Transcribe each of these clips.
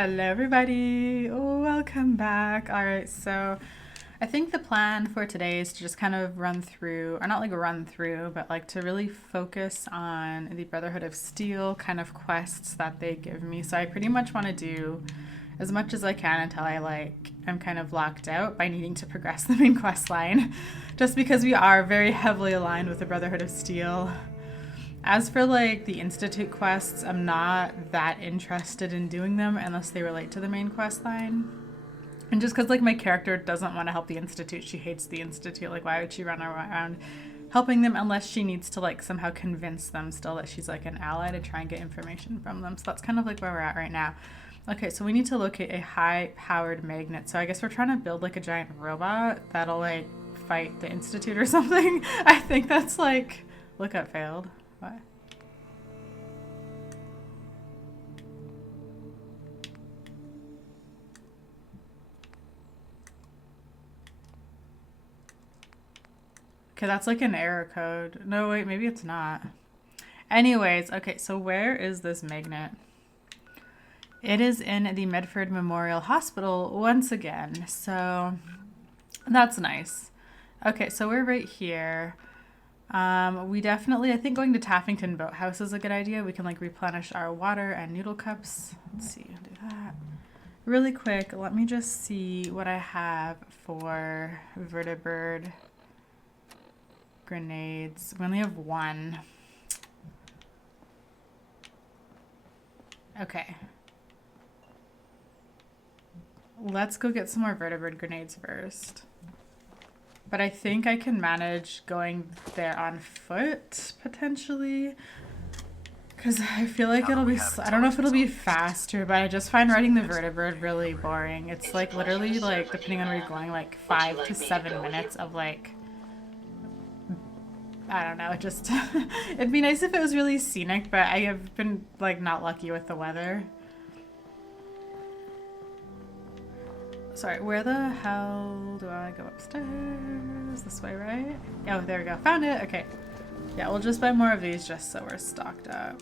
Hello, everybody. Welcome back. All right, so I think the plan for today is to just kind of run through, or not like run through, but like to really focus on the Brotherhood of Steel kind of quests that they give me. So I pretty much want to do as much as I can until I'm kind of locked out by needing to progress the main quest line, just because we are very heavily aligned with the Brotherhood of Steel. As for like the Institute quests, I'm not that interested in doing them unless they relate to the main quest line. And just because like my character doesn't want to help the Institute, she hates the Institute. Like, why would she run around helping them unless she needs to like somehow convince them still that she's like an ally to try and get information from them? So that's kind of like where we're at right now. Okay, so we need to locate a high-powered magnet. So I guess we're trying to build like a giant robot that'll like fight the Institute or something. I think that's like lookup failed. What? Okay, that's like an error code. No, wait, maybe it's not. Anyways, okay, so where is this magnet? It is in the Medford Memorial Hospital once again, so that's nice. Okay, so we're right here. We definitely, I think going to Taffington Boathouse is a good idea. We can like replenish our water and noodle cups. Let's see, do that. Really quick, let me just see what I have for vertibird grenades. We only have one. Okay. Let's go get some more vertibird grenades first. But I think I can manage going there on foot, potentially. Because I feel like it'll be... I don't know if it'll be faster, but I just find riding the vertibird really boring. It's like literally like, depending on where you're going, like 5 to 7 minutes of like... I don't know, it just... It'd be nice if it was really scenic, but I have been like not lucky with the weather. Sorry, where the hell do I go upstairs? This way, right? Oh, there we go. Found it. Okay. Yeah, we'll just buy more of these just so we're stocked up.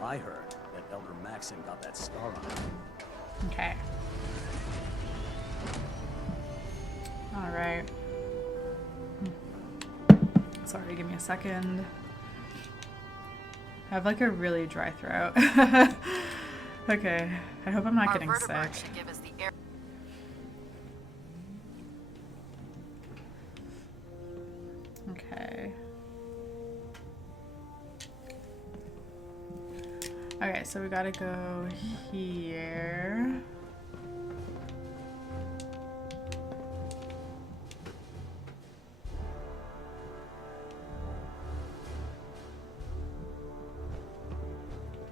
I heard that Elder Maxon got that star on him. Okay. All right. Sorry, give me a second. I have like a really dry throat. Okay, I hope I'm not getting sick. Okay. Okay, so we gotta go here.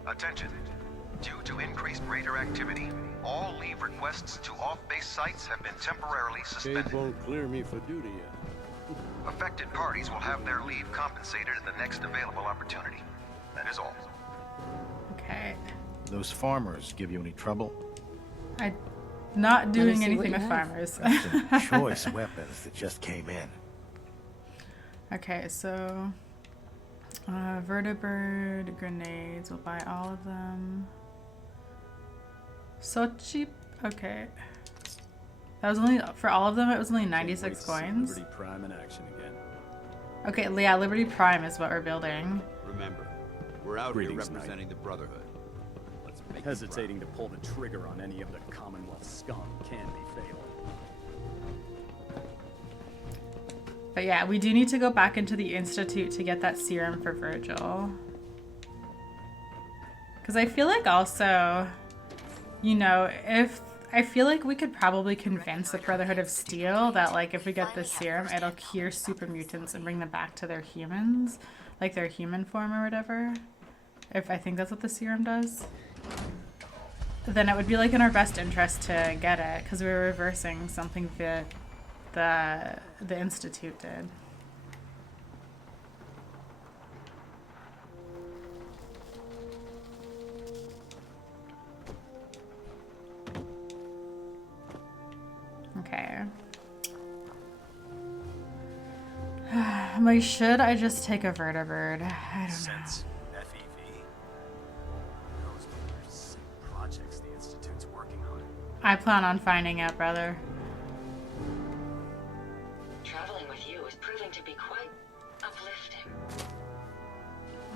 Attention. Due to increased raider activity, all leave requests to off-base sites have been temporarily suspended. Cade won't clear me for duty yet. Affected parties will have their leave compensated at the next available opportunity. That is all. Okay. Those farmers give you any trouble? I'm not doing anything with farmers. Some choice weapons that just came in. Okay, so vertibird grenades, we'll buy all of them. So cheap. Okay. That was only, for all of them, it was only 96 coins. Liberty Prime in action again. Okay, yeah, Liberty Prime is what we're building. Remember, we're out Greetings, here representing the Brotherhood. Let's make it Hesitating to pull the trigger on any of the Commonwealth scum can be fatal. But yeah, we do need to go back into the Institute to get that serum for Virgil. Because I feel like also, you know, if... I feel like we could probably convince the Brotherhood of Steel that, like, if we get this serum, it'll cure super mutants and bring them back to their humans. Like, their human form or whatever. If I think that's what the serum does. Then it would be, like, in our best interest to get it, because we were reversing something that the Institute did. Okay. I'm like, should I just take a vertibird? I don't know. Sense. FEV. I plan on finding out, brother. Traveling with you is proving to be quite uplifting.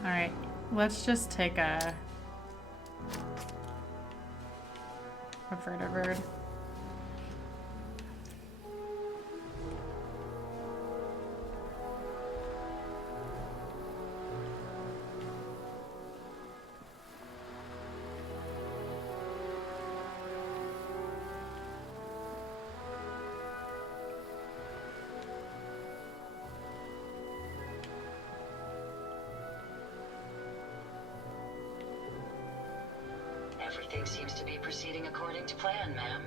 Alright, let's just take a vertibird. Everything seems to be proceeding according to plan, ma'am.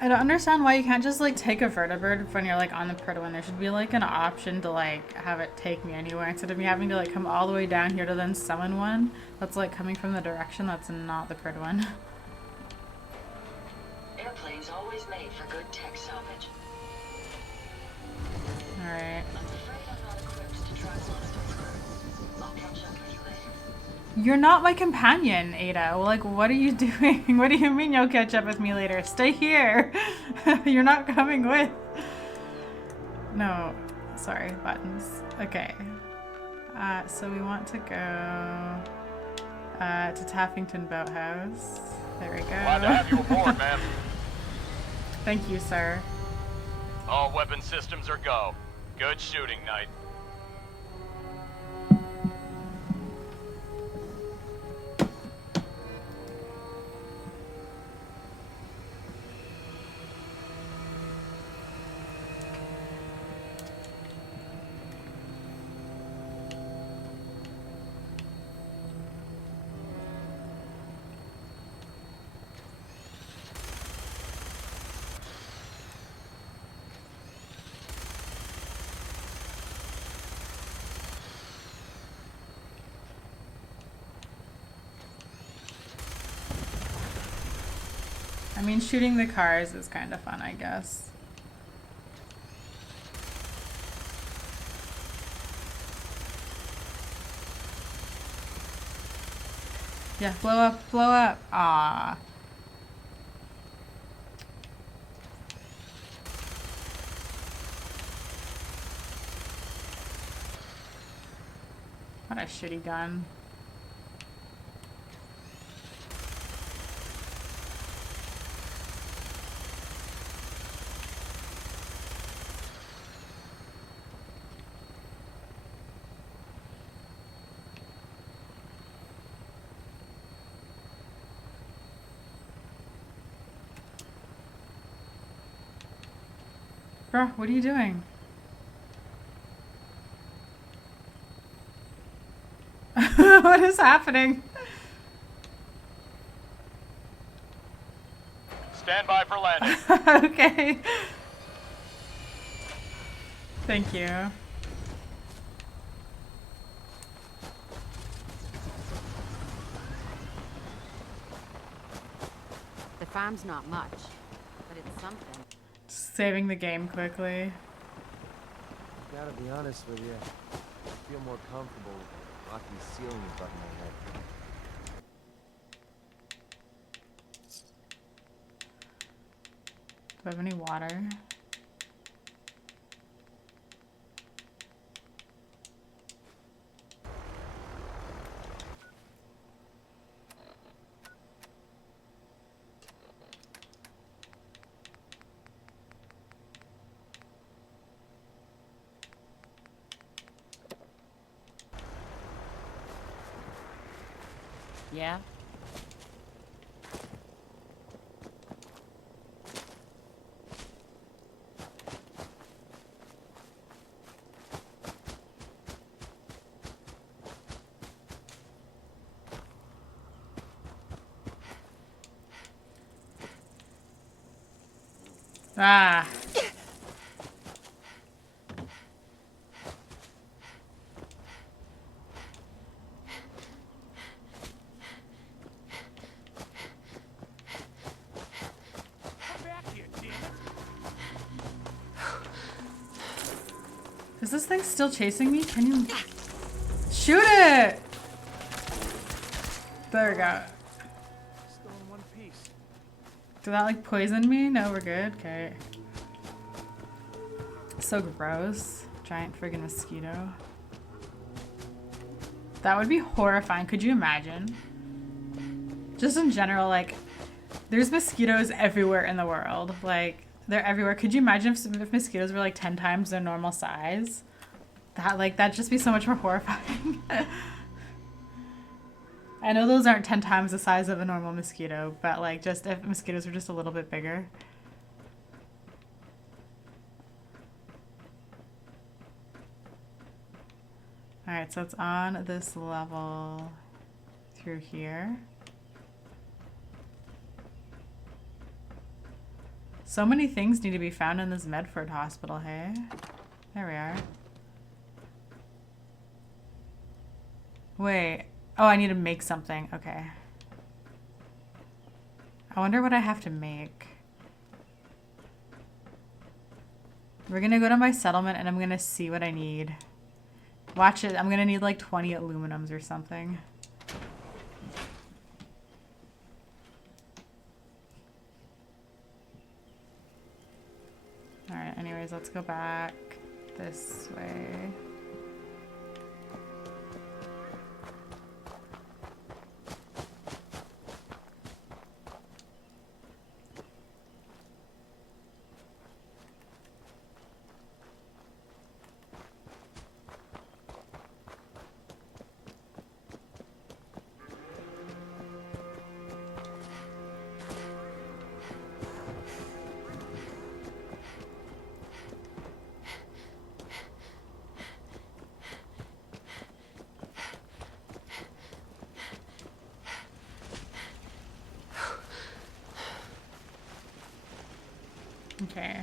I don't understand why you can't just like take a vertibird when you're like on the proto one. There should be like an option to like have it take me anywhere instead of me having to like come all the way down here to then summon one that's like coming from the direction that's not the proto one. Airplanes always made for good tech salvage. Alright. I'm afraid I'm not equipped to try monsters. I'll catch up with you later. You're not my companion, Ada. Well, like, what are you doing? What do you mean you'll catch up with me later? Stay here. You're not coming with. No. Sorry, buttons. Okay. So we want to go to Taffington Boathouse. There we go. Glad to have you aboard, ma'am. Thank you, sir. All weapon systems are go. Good shooting, Knight. I mean, shooting the cars is kind of fun, I guess. Yeah, blow up, blow up. Ah. What a shitty gun. Bro, what are you doing? What is happening? Stand by for landing. Okay. Thank you. The farm's not much, but it's something. Saving the game quickly. Gotta be honest with you, I feel more comfortable with the rocky ceiling above my head. Do I have any water? Yeah? Ah. Is this thing still chasing me? Can you shoot it? There we go. Did that like poison me? No, we're good. Okay. So gross. Giant friggin' mosquito. That would be horrifying. Could you imagine? Just in general, like, there's mosquitoes everywhere in the world. Like, they're everywhere. Could you imagine if mosquitoes were like 10 times their normal size? That'd just be so much more horrifying. I know those aren't 10 times the size of a normal mosquito, but like just if mosquitoes were just a little bit bigger. Alright, so it's on this level through here. So many things need to be found in this Medford hospital, hey? There we are. Wait. Oh, I need to make something. Okay. I wonder what I have to make. We're gonna go to my settlement and I'm gonna see what I need. Watch it. I'm gonna need like 20 aluminums or something. Alright, anyways, let's go back this way. Okay.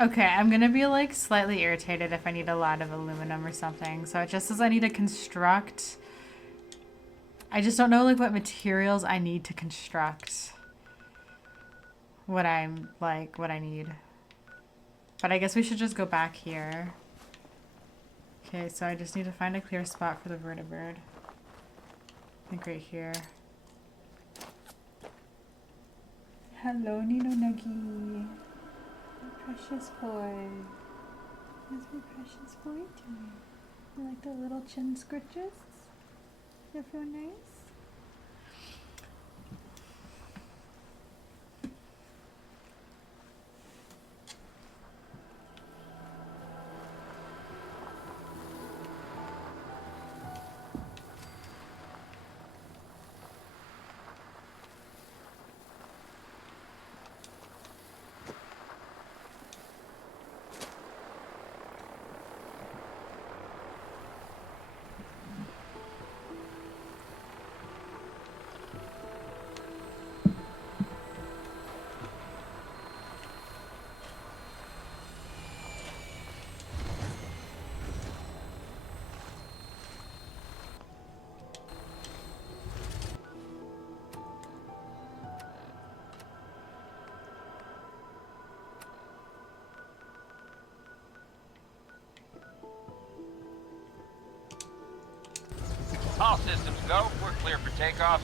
Okay, I'm gonna be like slightly irritated if I need a lot of aluminum or something. So it just says I need to construct. I just don't know like what materials I need to construct what I'm like, what I need. But I guess we should just go back here. Okay, so I just need to find a clear spot for the vertibird. I think right here. Hello, Nino Nuggy. My precious boy. How's my precious boy doing? You like the little chin scritches? They feel nice? All systems go. We're clear for takeoff.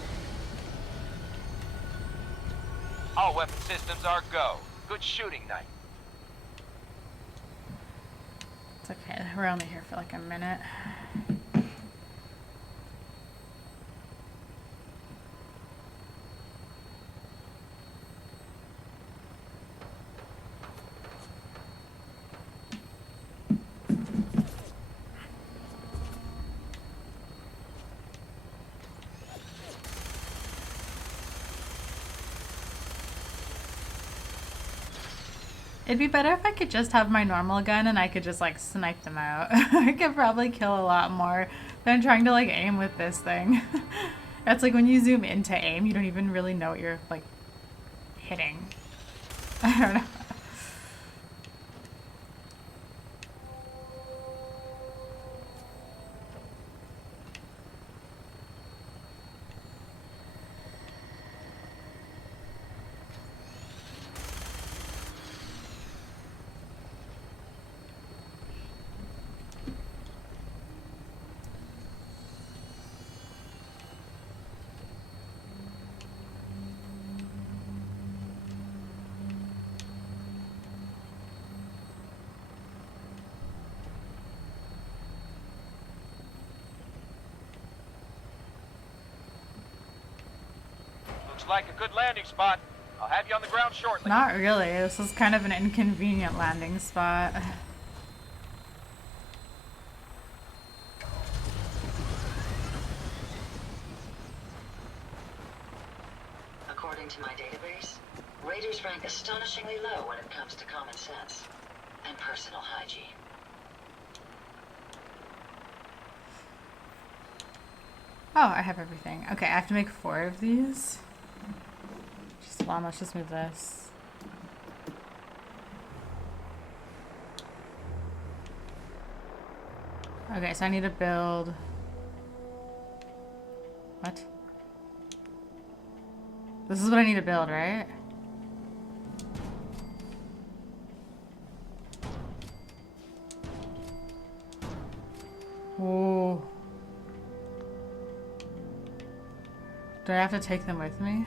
All weapon systems are go. Good shooting night. It's okay, we're only here for like a minute. It'd be better if I could just have my normal gun and I could just like snipe them out. I could probably kill a lot more than trying to like aim with this thing. That's like when you zoom in to aim, you don't even really know what you're like hitting. I don't know. like a good landing spot. I'll have you on the ground shortly. Not really. This is kind of an inconvenient landing spot. According to my database, raiders rank astonishingly low when it comes to common sense and personal hygiene. Oh, I have everything. Okay, I have to make 4 of these. Well, let's just move this. Okay, so I need to build... What? This is what I need to build, right? Ooh. Do I have to take them with me?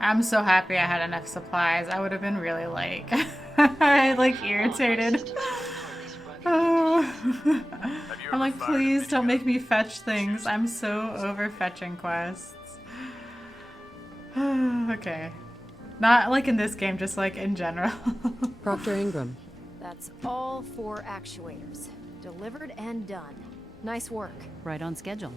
I'm so happy I had enough supplies. I would have been really like, irritated. Oh. I'm like, please don't make me fetch things. I'm so over fetching quests. Okay. Not like in this game, just like in general. Proctor Ingram. That's all 4 actuators. Delivered and done. Nice work. Right on schedule.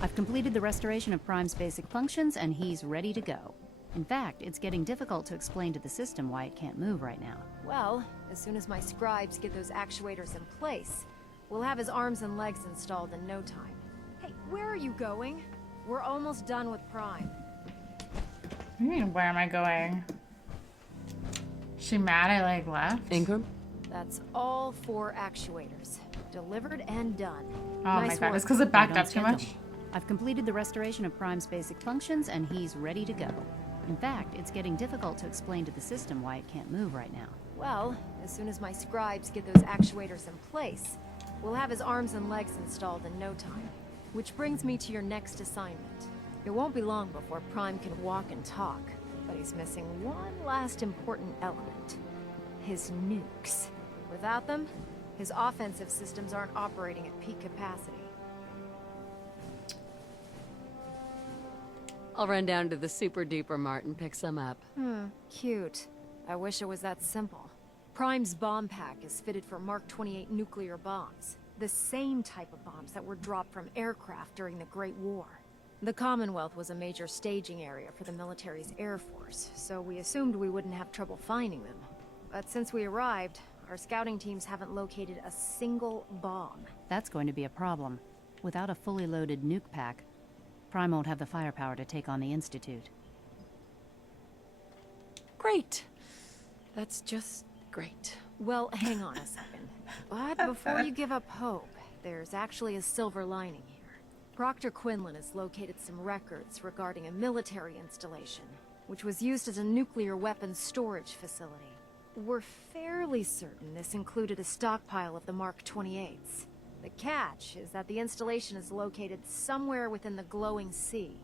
I've completed the restoration of Prime's basic functions, and he's ready to go. In fact, it's getting difficult to explain to the system why it can't move right now. Well, as soon as my scribes get those actuators in place, we'll have his arms and legs installed in no time. Hey, where are you going? We're almost done with Prime. What do you mean, where am I going? She mad I left? Ingram? That's all 4 actuators. Delivered and done. Oh Nice my god, work. it's because it backed up too much? I've completed the restoration of Prime's basic functions, and he's ready to go. In fact, it's getting difficult to explain to the system why it can't move right now. Well, as soon as my scribes get those actuators in place, we'll have his arms and legs installed in no time. Which brings me to your next assignment. It won't be long before Prime can walk and talk, but he's missing one last important element. His nukes. Without them, his offensive systems aren't operating at peak capacity. I'll run down to the Super Duper Mart and pick some up. Cute. I wish it was that simple. Prime's bomb pack is fitted for Mark 28 nuclear bombs. The same type of bombs that were dropped from aircraft during the Great War. The Commonwealth was a major staging area for the military's air force, so we assumed we wouldn't have trouble finding them. But since we arrived, our scouting teams haven't located a single bomb. That's going to be a problem. Without a fully loaded nuke pack, Prime won't have the firepower to take on the Institute. Great. That's just great. Well, hang on a second. But before you give up hope, there's actually a silver lining here. Proctor Quinlan has located some records regarding a military installation, which was used as a nuclear weapons storage facility. We're fairly certain this included a stockpile of the Mark 28s. The catch is that the installation is located somewhere within the glowing sea.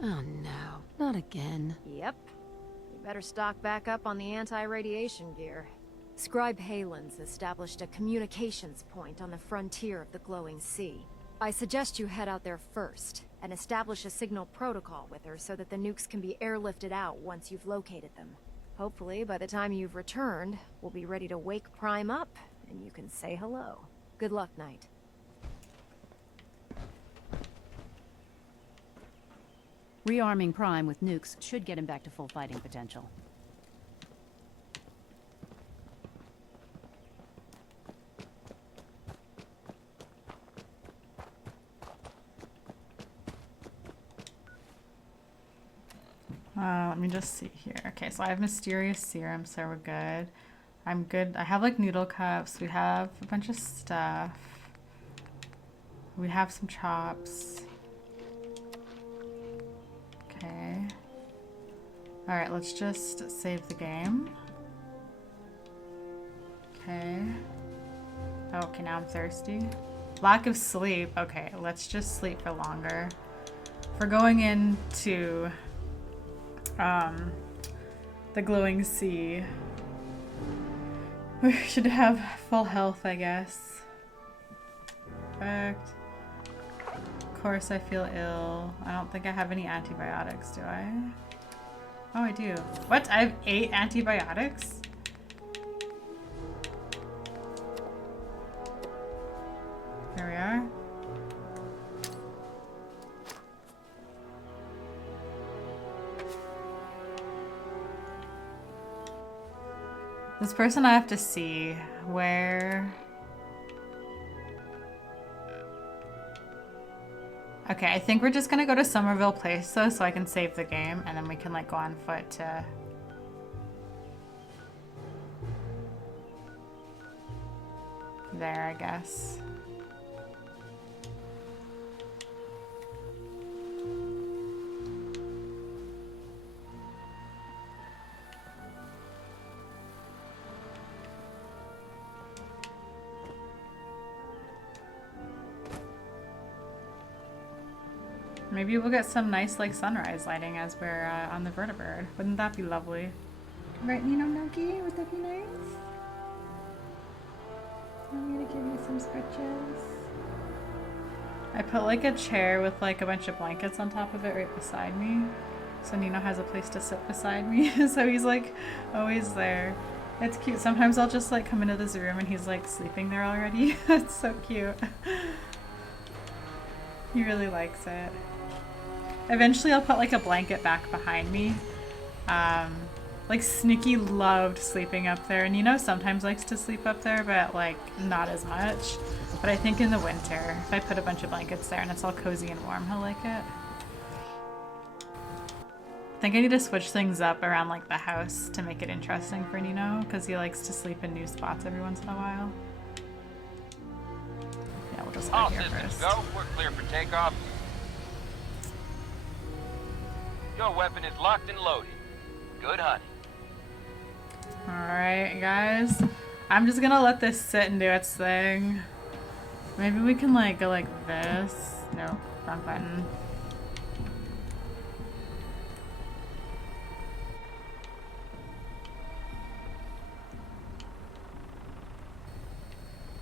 Oh no, not again. Yep. We better stock back up on the anti-radiation gear. Scribe Halen's established a communications point on the frontier of the glowing sea. I suggest you head out there first, and establish a signal protocol with her so that the nukes can be airlifted out once you've located them. Hopefully, by the time you've returned, we'll be ready to wake Prime up, and you can say hello. Good luck, Knight. Rearming Prime with nukes should get him back to full fighting potential. Let me just see here. Okay, so I have mysterious serum, so we're good. I'm good. I have noodle cups. We have a bunch of stuff. We have some chops. Okay. Alright, let's just save the game. Okay. Oh, okay, now I'm thirsty. Lack of sleep. Okay, let's just sleep for longer. If we're going into The glowing sea. We should have full health, I guess. Perfect. Of course I feel ill. I don't think I have any antibiotics, do I? Oh, I do. What? I have 8 antibiotics? There we are. This person I have to see. Where? Okay, I think we're just gonna go to Somerville Place though, so I can save the game, and then we can like go on foot to... there, I guess. Maybe we'll get some nice like sunrise lighting as we're on the vertibird. Wouldn't that be lovely? Right, Nino Noki? Would that be nice? I'm gonna give you some scratches. I put like a chair with like a bunch of blankets on top of it right beside me. So Nino has a place to sit beside me. So he's like always there. It's cute. Sometimes I'll just like come into this room and he's like sleeping there already. It's so cute. He really likes it. Eventually I'll put like a blanket back behind me. Like Snicky loved sleeping up there, and you know sometimes likes to sleep up there, but like not as much. But I think in the winter, if I put a bunch of blankets there and it's all cozy and warm, he'll like it. I think I need to switch things up around like the house to make it interesting for Nino, because he likes to sleep in new spots every once in a while. Yeah, we'll just go All here systems first. go. We're clear for takeoff. Your weapon is locked and loaded. Good hunting. Alright, guys. I'm just gonna let this sit and do its thing. Maybe we can like go like this. No, wrong button.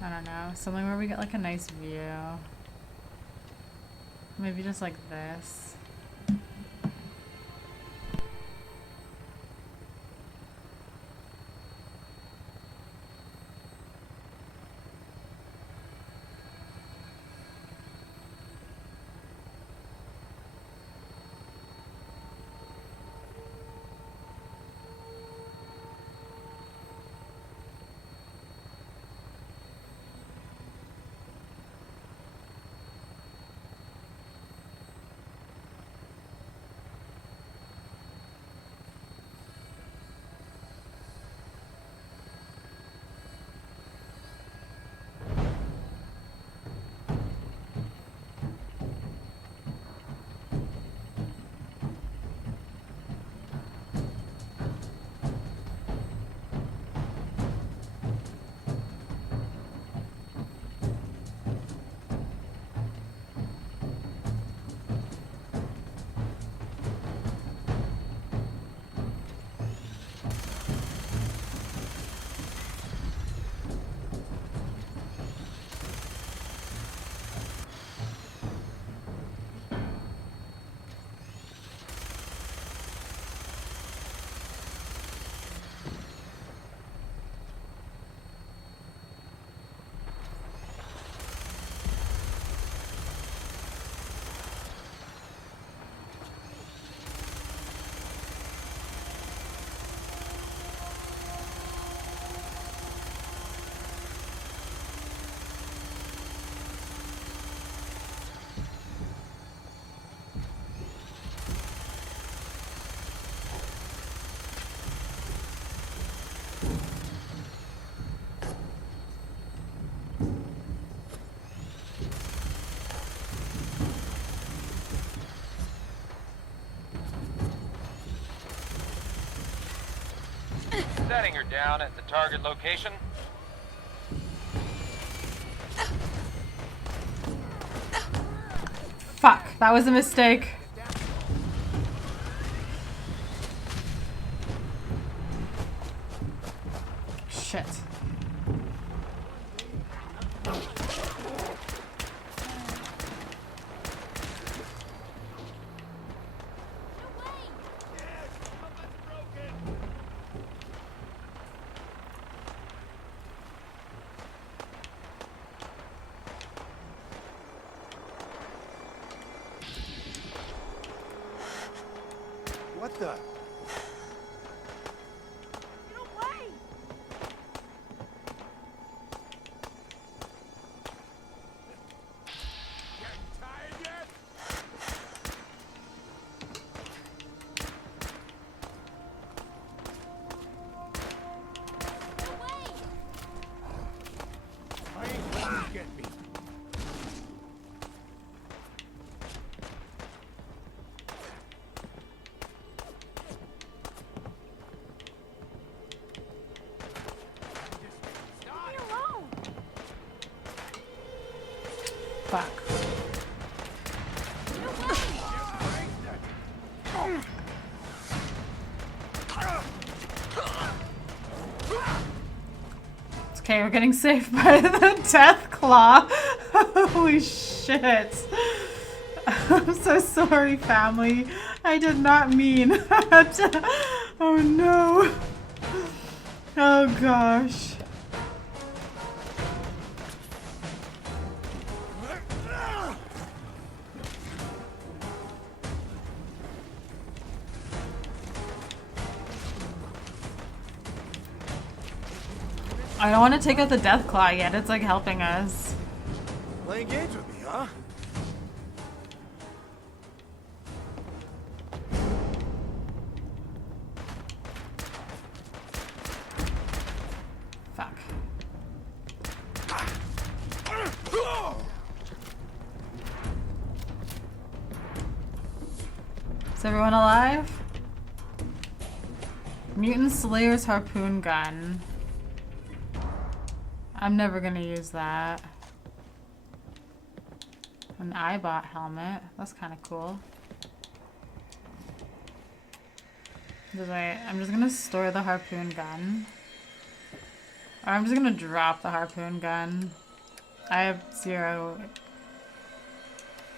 I don't know. Something where we get like a nice view. Maybe just like this. Setting her down at the target location. Fuck, that was a mistake. What the? Fuck. It's okay, we're getting saved by the death claw. Holy shit. I'm so sorry, family. I did not mean that. Oh no. Oh gosh. I don't want to take out the death claw yet. It's like helping us. Playing games with me, huh? Fuck. Is everyone alive? Mutant Slayer's harpoon gun. I'm never gonna use that. An eyebot helmet. That's kind of cool. Wait, I'm just gonna store the harpoon gun. Or I'm just gonna drop the harpoon gun. I have 0.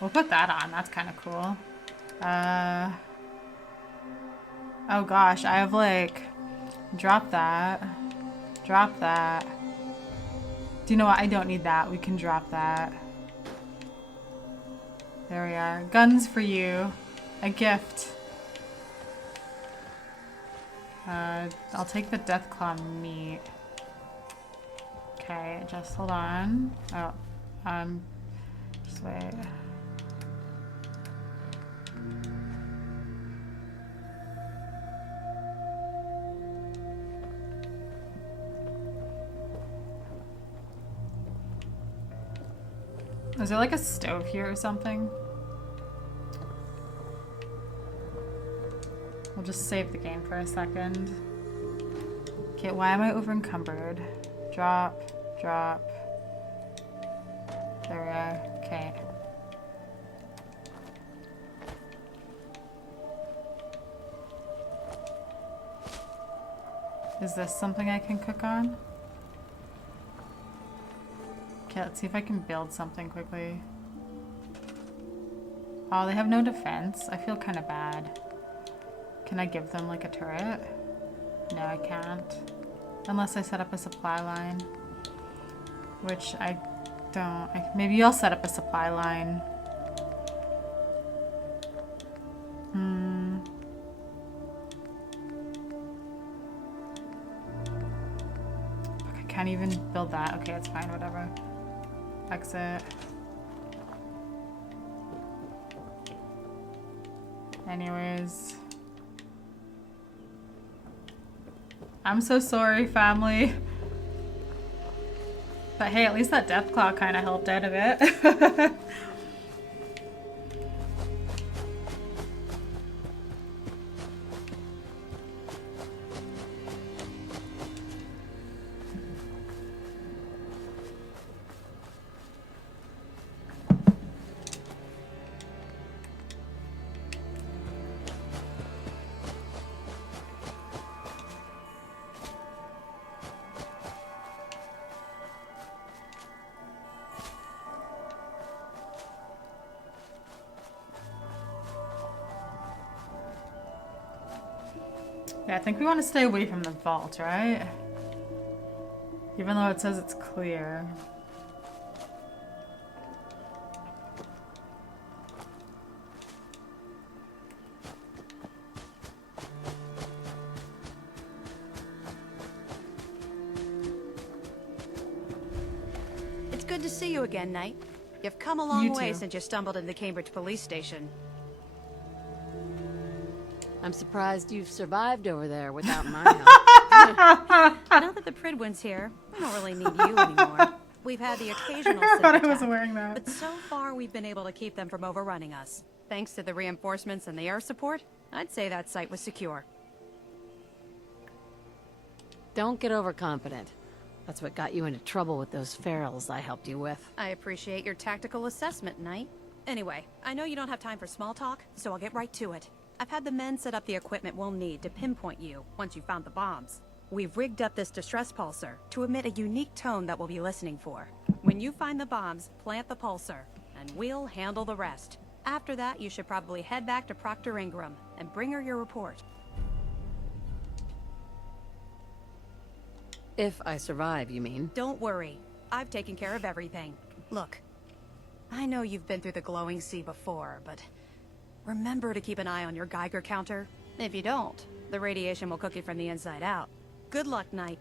We'll put that on. That's kind of cool. Oh gosh, I have like... Drop that. Drop that. Do you know what? I don't need that. We can drop that. There we are. Guns for you. A gift. I'll take the Deathclaw meat. Okay, just hold on. Oh, just wait. Is there like a stove here or something? We'll just save the game for a second. Okay, why am I over encumbered? Drop, drop. There we are. Okay. Is this something I can cook on? Okay, let's see if I can build something quickly. Oh, they have no defense. I feel kind of bad. Can I give them like a turret? No, I can't. Unless I set up a supply line. Which I don't. Maybe I'll set up a supply line. I can't even build that. Okay, it's fine, whatever. Exit. Anyways. I'm so sorry, family. But hey, at least that Deathclaw kind of helped out a bit. Yeah, I think we want to stay away from the vault, right? Even though it says it's clear. good to see you again, Knight. You've come a long You way too. since you stumbled in the Cambridge police station. I'm surprised you've survived over there without my help. Now that the Pridwin's here, we don't really need you anymore. We've had the occasional I Sith thought I attack, wasn't wearing that. but so far we've been able to keep them from overrunning us. Thanks to the reinforcements and the air support, I'd say that site was secure. Don't get overconfident. That's what got you into trouble with those ferals I helped you with. I appreciate your tactical assessment, Knight. Anyway, I know you don't have time for small talk, so I'll get right to it. I've had the men set up the equipment we'll need to pinpoint you once you found the bombs. We've rigged up this distress pulsar to emit a unique tone that we'll be listening for. When you find the bombs, plant the pulsar, and we'll handle the rest. After that, you should probably head back to Proctor Ingram and bring her your report. If I survive, you mean? Don't worry. I've taken care of everything. Look, I know you've been through the glowing sea before, but remember to keep an eye on your Geiger counter. If you don't, the radiation will cook you from the inside out. Good luck, Knight.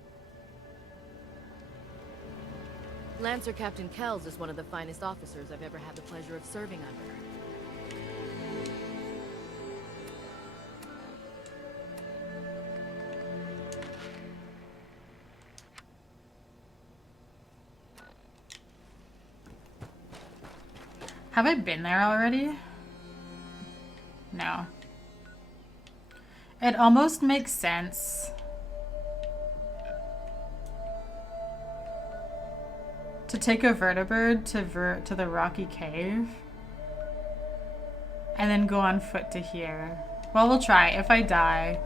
Lancer Captain Kells is one of the finest officers I've ever had the pleasure of serving under. Have I been there already? No. It almost makes sense to take a vertibird to the rocky cave and then go on foot to here. Well, we'll try. If I die...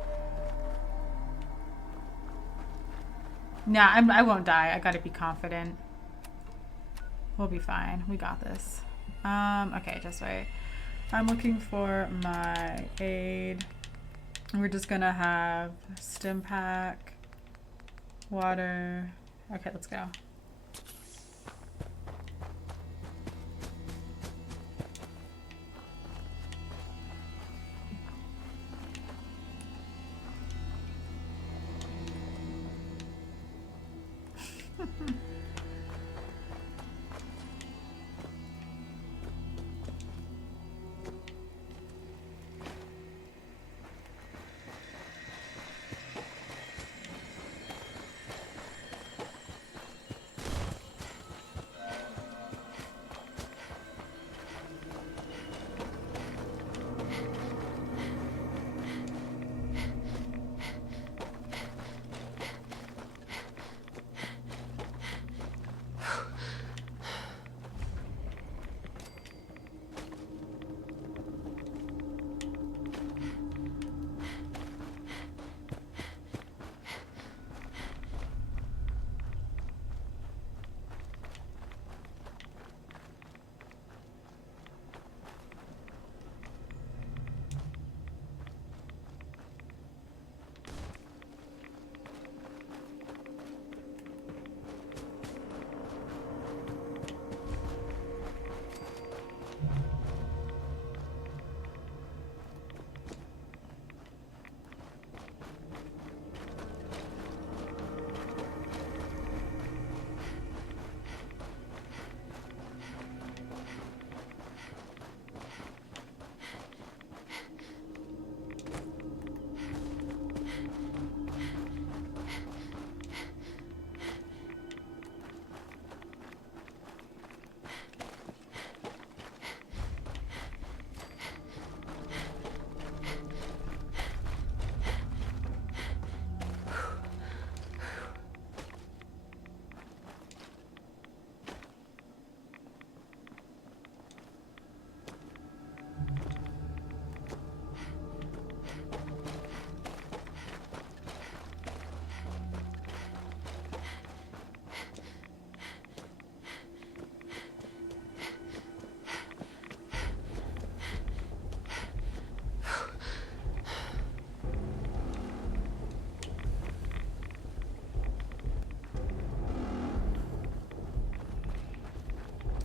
Nah, I won't die. I gotta be confident. We'll be fine. We got this. Okay, just wait. I'm looking for my aid. We're just gonna have stim pack, water. Okay, let's go.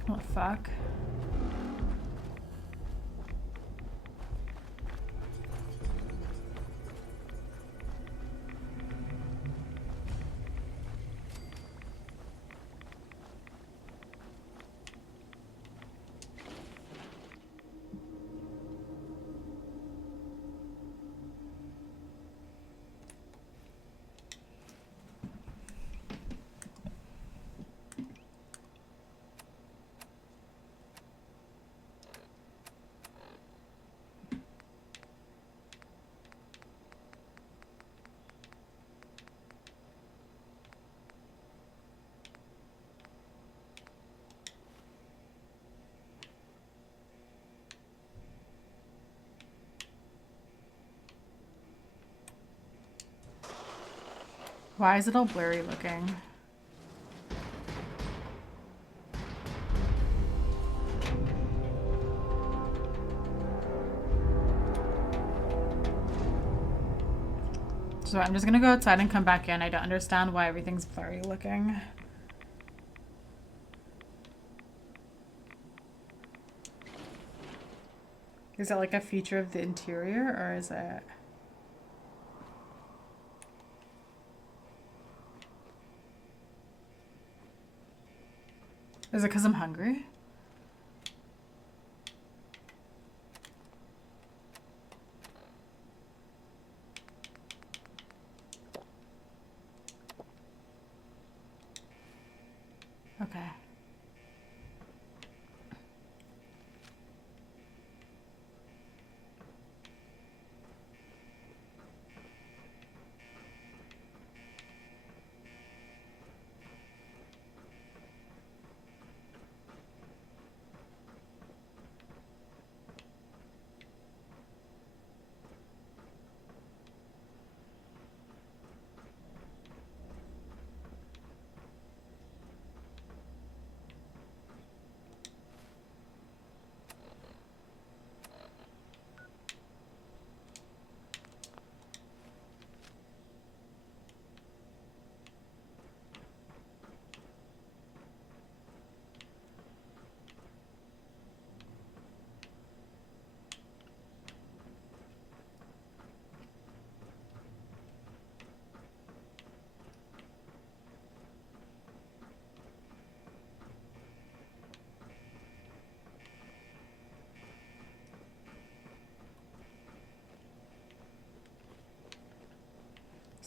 What the fuck? Why is it all blurry looking? So I'm just gonna go outside and come back in. I don't understand why everything's blurry looking. Is it like a feature of the interior, or is it... Is it because I'm hungry? Okay.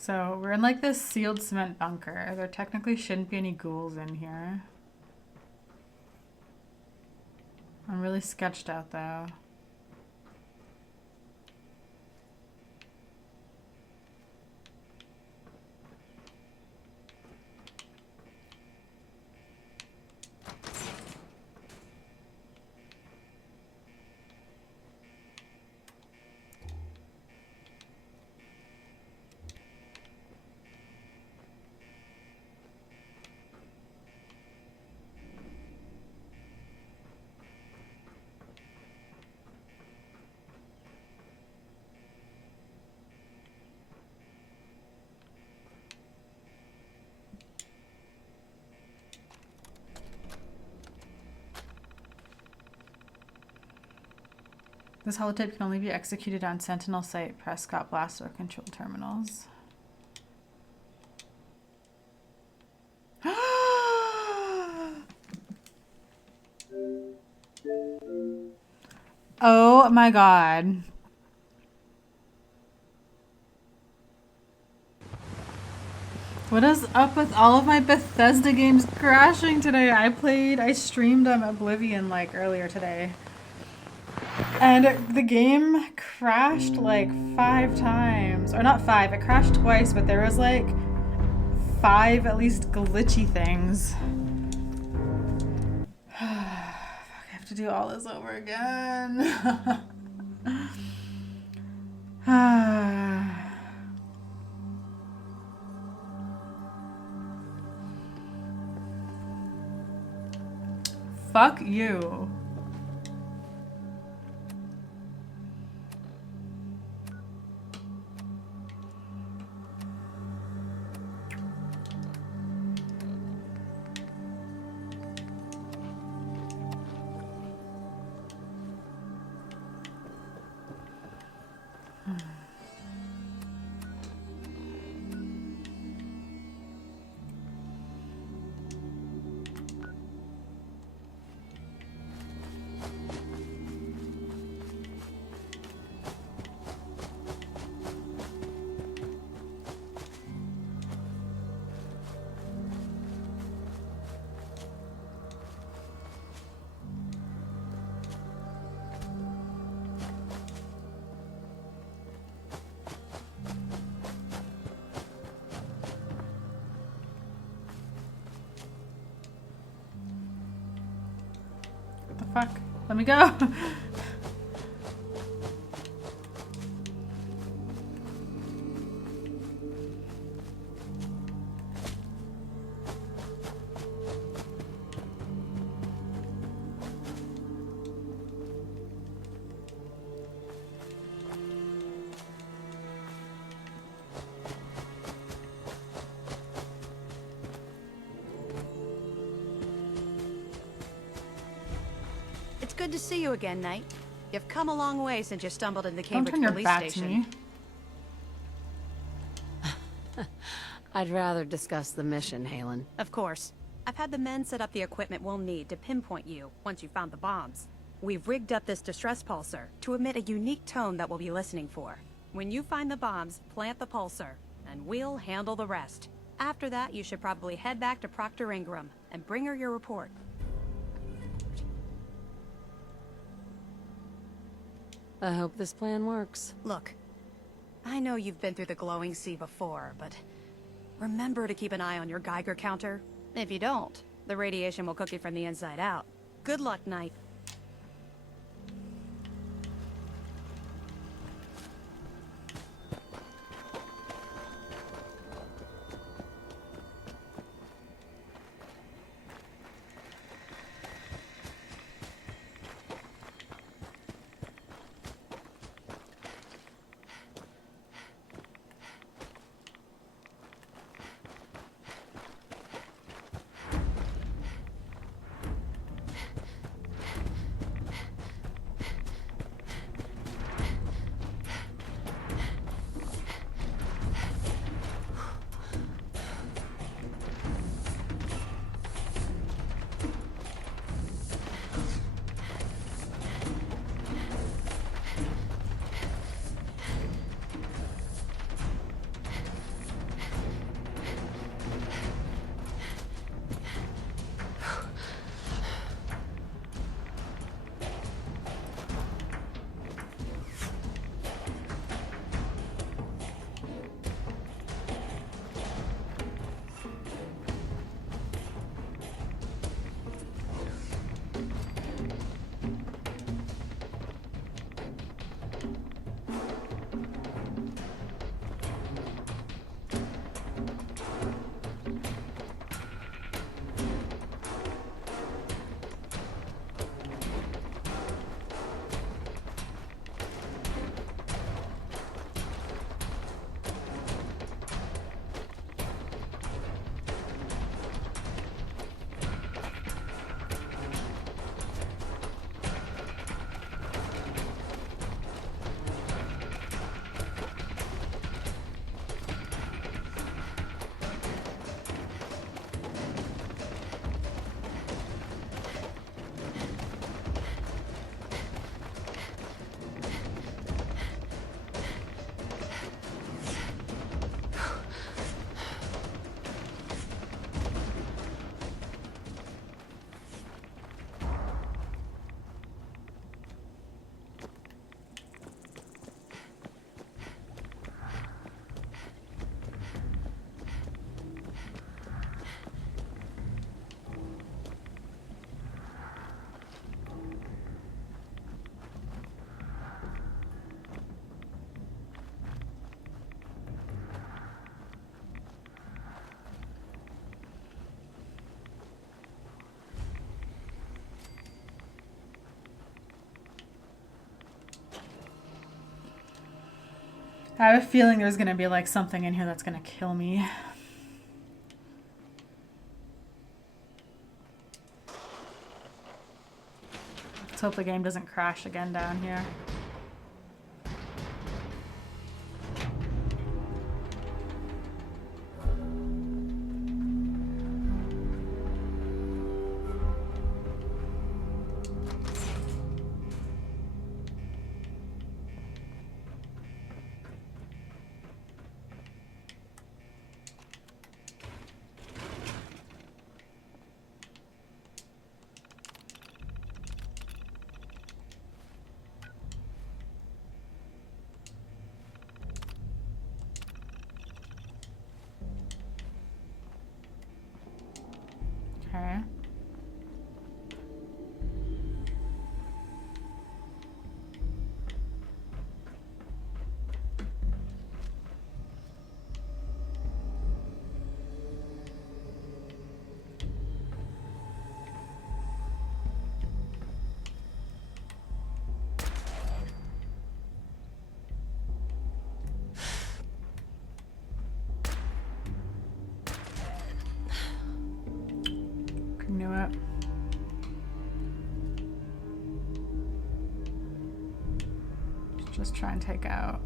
So we're in like this sealed cement bunker. There technically shouldn't be any ghouls in here. I'm really sketched out though. This holotape can only be executed on Sentinel Site, Prescott Blast, or Control Terminals. Oh my god. What is up with all of my Bethesda games crashing today? I streamed Oblivion like earlier today. And the game crashed like 5 times. Or not 5, it crashed twice, but there was like 5 at least glitchy things. Fuck, I have to do all this over again. Fuck you. Fuck. Let me go. good to see you again, Knight. You've come a long way since you stumbled into the Don't Cambridge turn your police back to station. me. I'd rather discuss the mission, Halen. Of course. I've had the men set up the equipment we'll need to pinpoint you once you found the bombs. We've rigged up this distress pulsar to emit a unique tone that we'll be listening for. When you find the bombs, plant the pulsar, and we'll handle the rest. After that, you should probably head back to Proctor Ingram and bring her your report. I hope this plan works. Look, I know you've been through the glowing sea before, but remember to keep an eye on your Geiger counter. If you don't, the radiation will cook you from the inside out. Good luck, Knight. I have a feeling there's gonna be like something in here that's gonna kill me. Let's hope the game doesn't crash again down here. Okay. Knew it. just try and take out.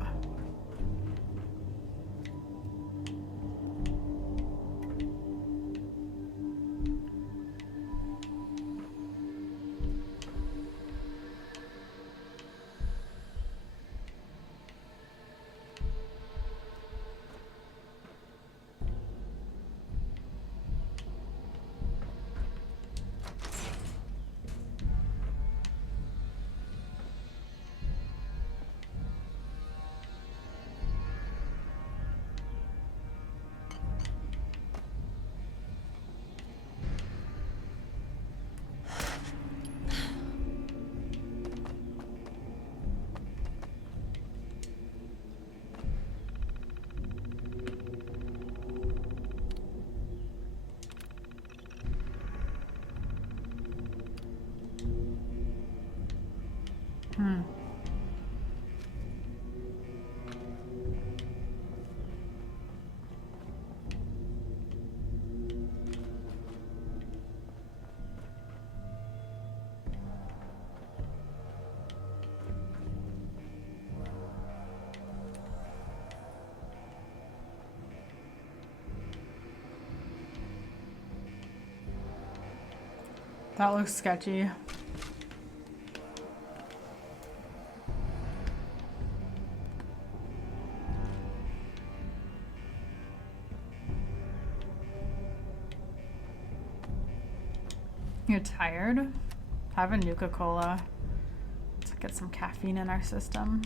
That looks sketchy. You're tired? Have a Nuka-Cola to get some caffeine in our system.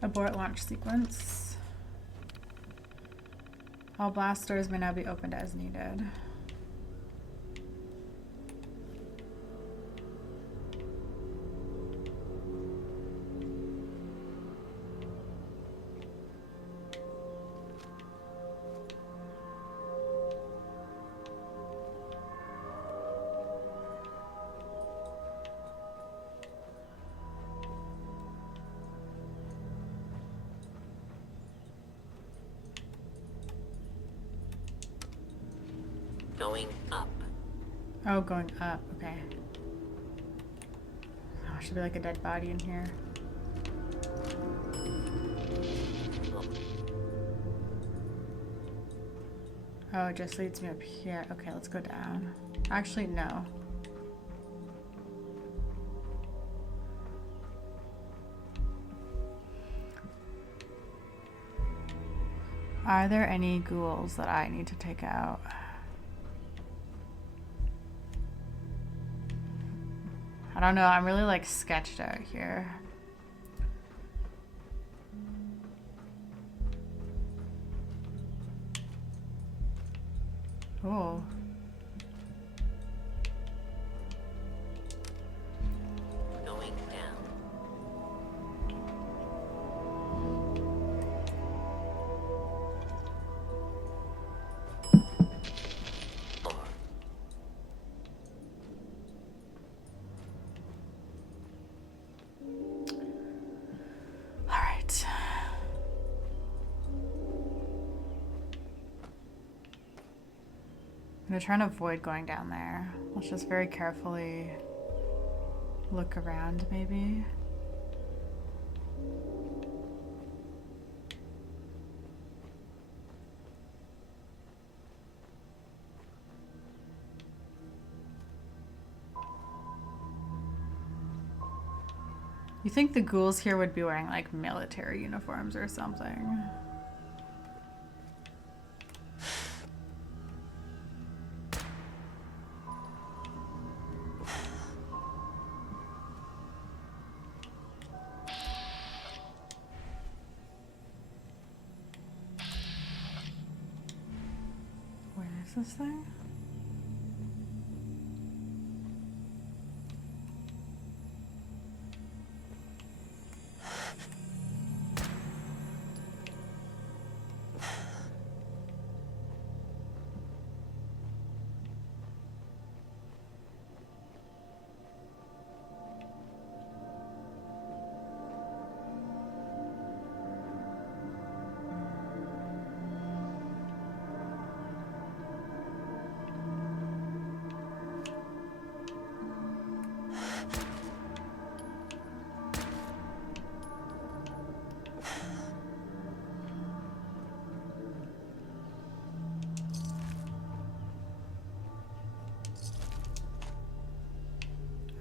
Abort launch sequence. All blast doors may now be opened as needed. Going up. Oh, going up. Okay. Oh, should be like a dead body in here. Oh, it just leads me up here. Okay, let's go down. Actually, no. Are there any ghouls that I need to take out? I don't know, I'm really like sketched out here. Oh. Going down. Alright. I'm gonna try and avoid going down there. Let's just very carefully look around, maybe. You think the ghouls here would be wearing like military uniforms or something? this thing?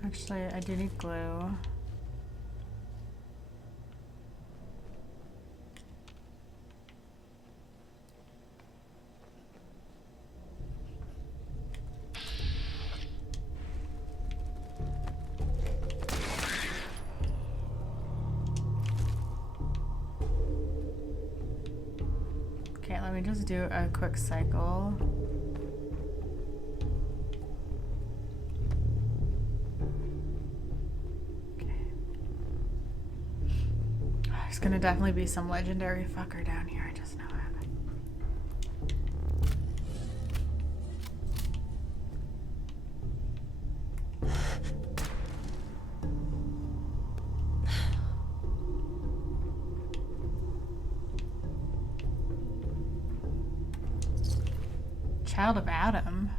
Actually, I do need glue. Okay, let me just do a quick cycle. There's gonna definitely be some legendary fucker down here, I just know it. Child of Adam.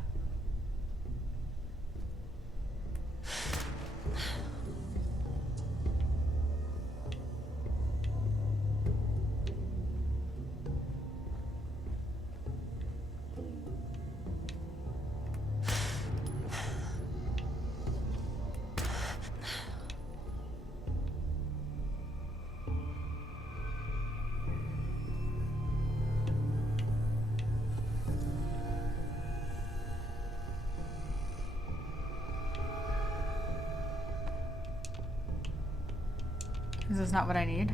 Is this not what I need?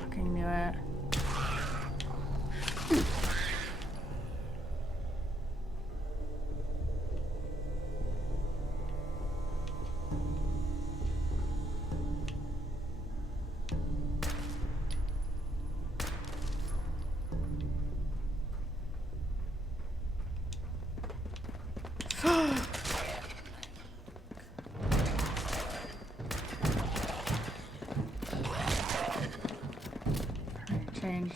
Fucking knew it. Change.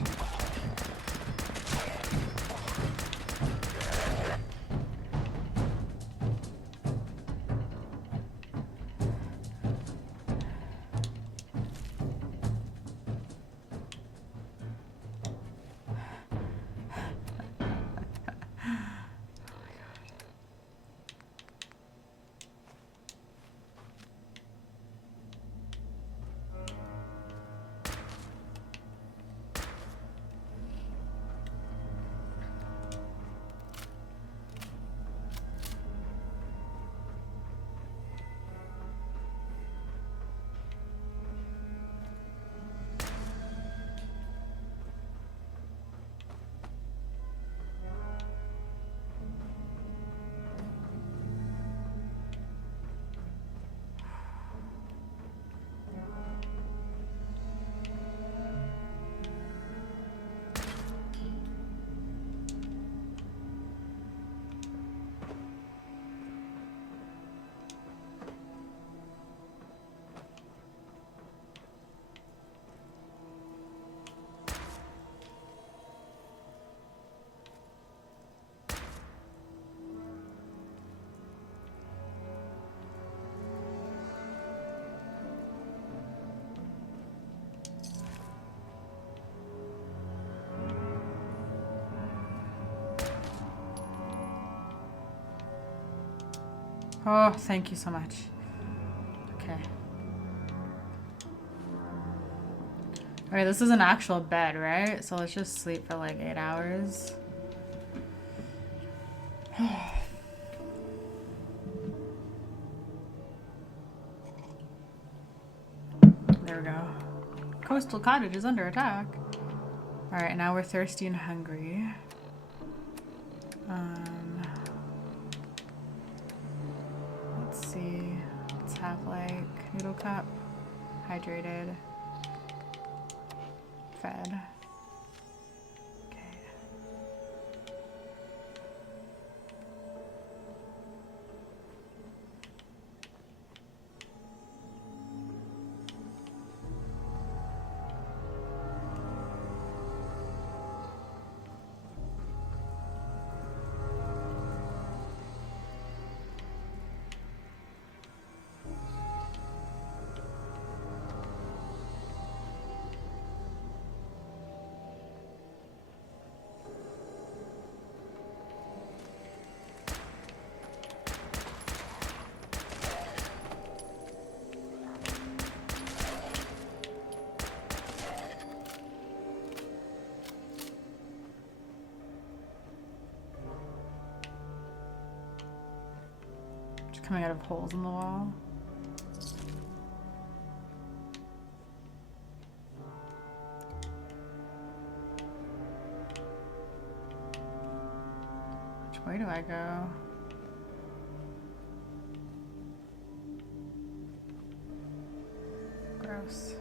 Oh, thank you so much. Okay. Okay, this is an actual bed, right? So let's just sleep for like 8 hours. There we go. Coastal cottage is under attack. Alright, now we're thirsty and hungry. Let's see. Let's have like noodle cup, hydrated, fed. Okay. Coming out of holes in the wall. Which way do I go? Gross.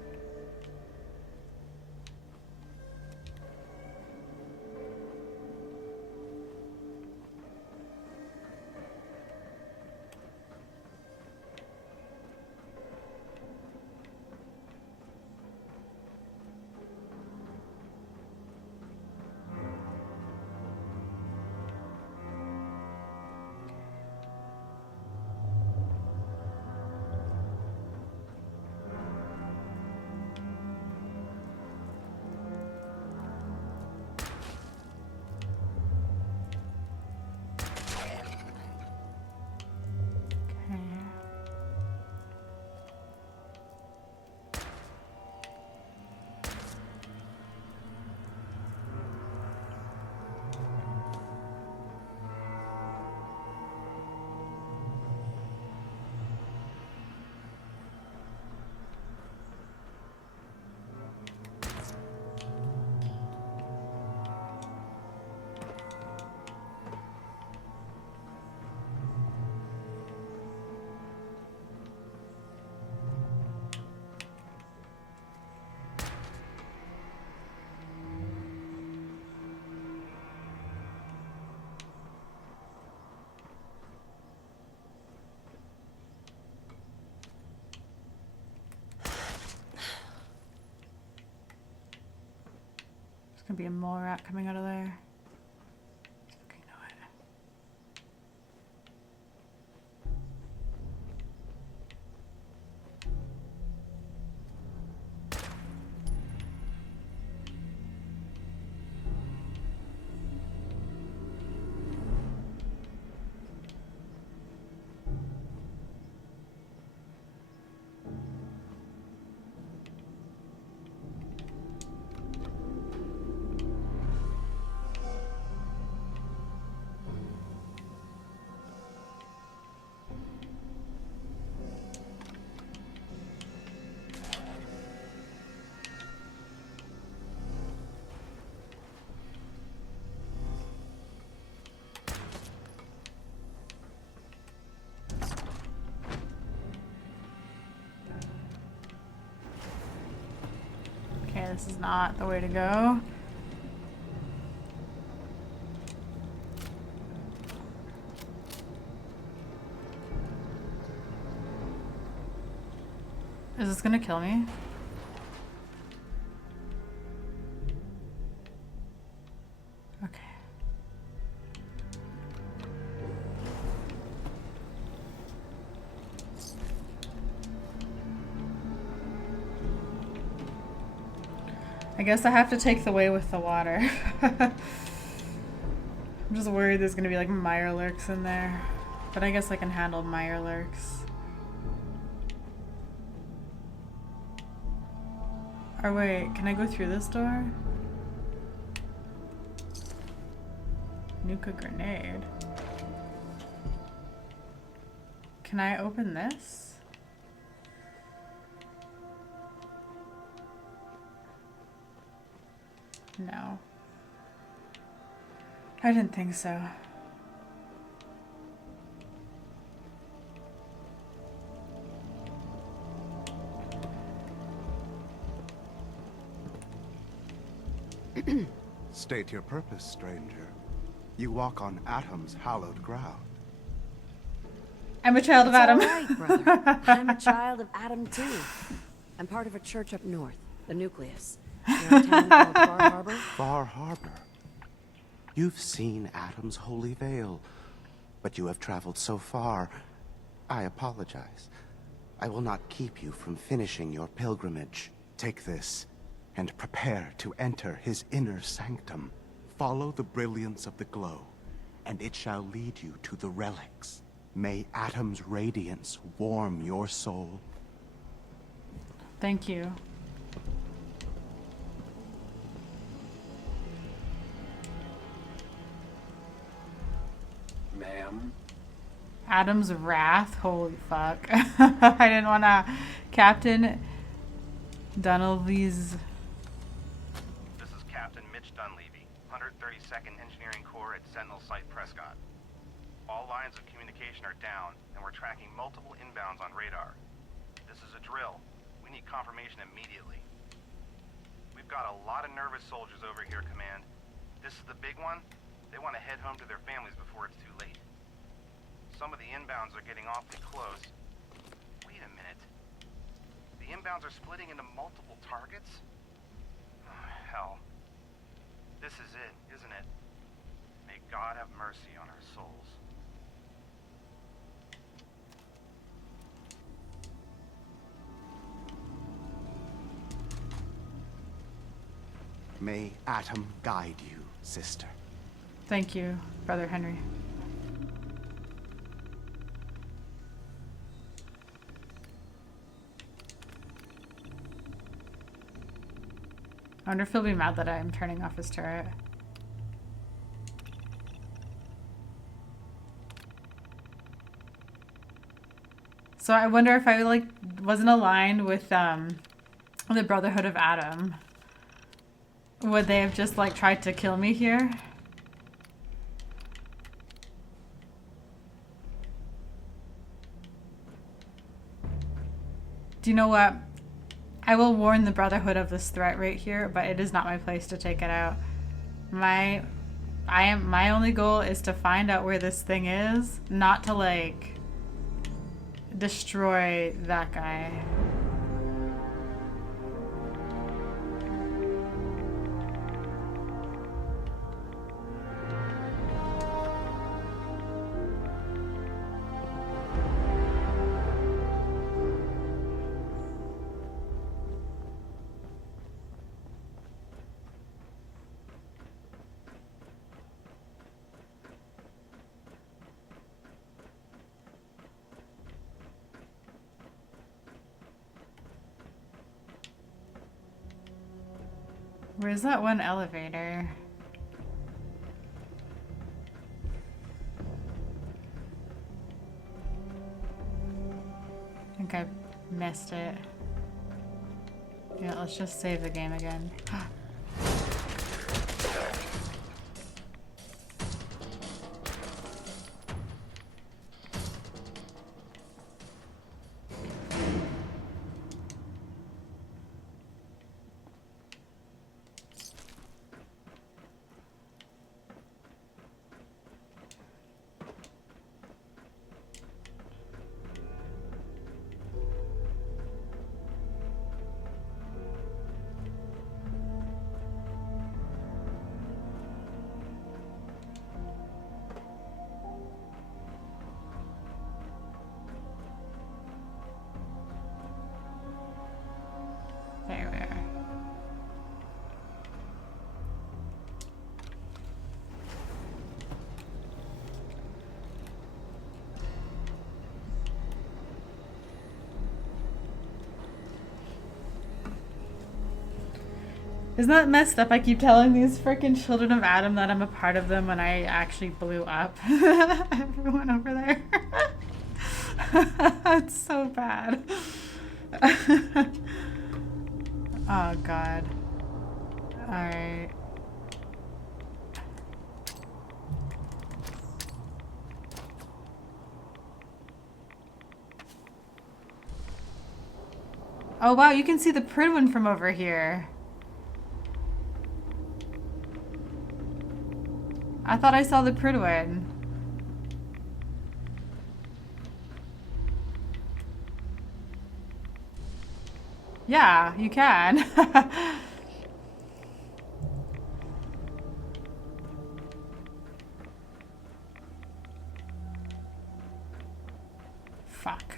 There's gonna be a mole rat coming out of there. Fucking know it. Okay, this is not the way to go. Is this gonna kill me? Okay. I guess I have to take the way with the water. I'm just worried there's gonna be like mirelurks in there. But I guess I can handle mirelurks. Or wait, can I go through this door? Nuke a grenade. Can I open this? No. I didn't think so. State your purpose, stranger. You walk on Atom's hallowed ground. I'm a child of It's Adam. all right, brother. I'm a child of Atom too. I'm part of a church up north, the Nucleus. Near a town called Far Harbor. Far Harbor. You've seen Atom's holy veil, but you have traveled so far. I apologize. I will not keep you from finishing your pilgrimage. Take this, and prepare to enter his inner sanctum. Follow the brilliance of the glow, and it shall lead you to the relics. May Atom's radiance warm your soul. Thank you. Ma'am? Adam's Wrath? Holy fuck. I didn't want to... Captain Dunleavy's... This is Captain Mitch Dunleavy, 132nd Engineering Corps at Sentinel Site Prescott. All lines of communication are down, and we're tracking multiple inbounds on radar. This is a drill. We need confirmation immediately. We've got a lot of nervous soldiers over here, Command. This is the big one. They want to head home to their families before it's too late. Some of the inbounds are getting awfully close. Wait a minute. The inbounds are splitting into multiple targets? Oh, hell. This is it, isn't it? May God have mercy on our souls. May Atom guide you, sister. Thank you, Brother Henry. I wonder if he'll be mad that I'm turning off his turret. So I wonder if I like wasn't aligned with the Brotherhood of Adam. Would they have just like tried to kill me here? Do you know what? I will warn the Brotherhood of this threat right here, but it is not my place to take it out. My only goal is to find out where this thing is, not to like destroy that guy. Where's that one elevator? I think I missed it. Yeah, let's just save the game again. There we are. Isn't that messed up? I keep telling these freaking children of Adam that I'm a part of them when I actually blew up everyone over there. It's so bad. Oh god. Alright. Oh wow, you can see the Pridwin from over here. I thought I saw the Pridwin. Yeah, you can. Fuck.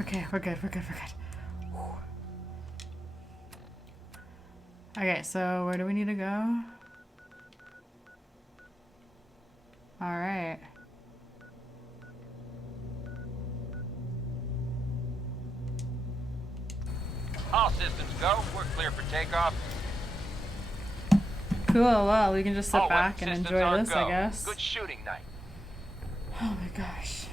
Okay, we're good, we're good, we're good. Whew. Okay, so where do we need to go? Alright. All systems go. We're clear for takeoff. Cool, well, we can just sit All back weapon and systems enjoy are this, go. I guess. Good shooting night. Oh my gosh.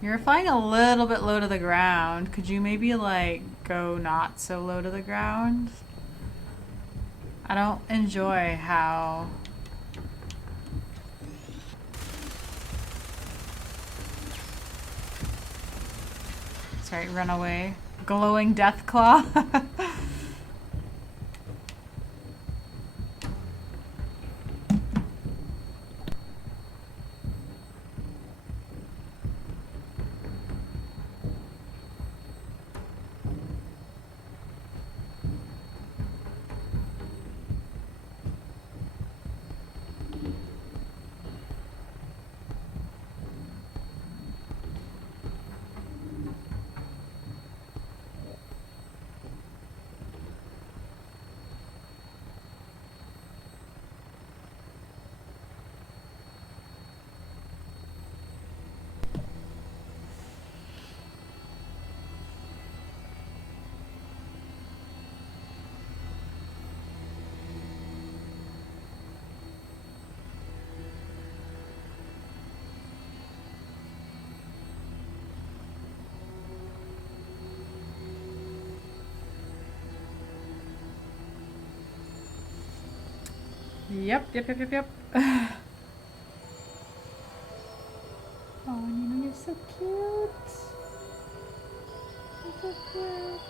You're flying a little bit low to the ground. Could you maybe like go not so low to the ground? I don't enjoy how sorry, run away. Glowing death claw. Yep. Oh, Nina, you're so cute. You're so cute.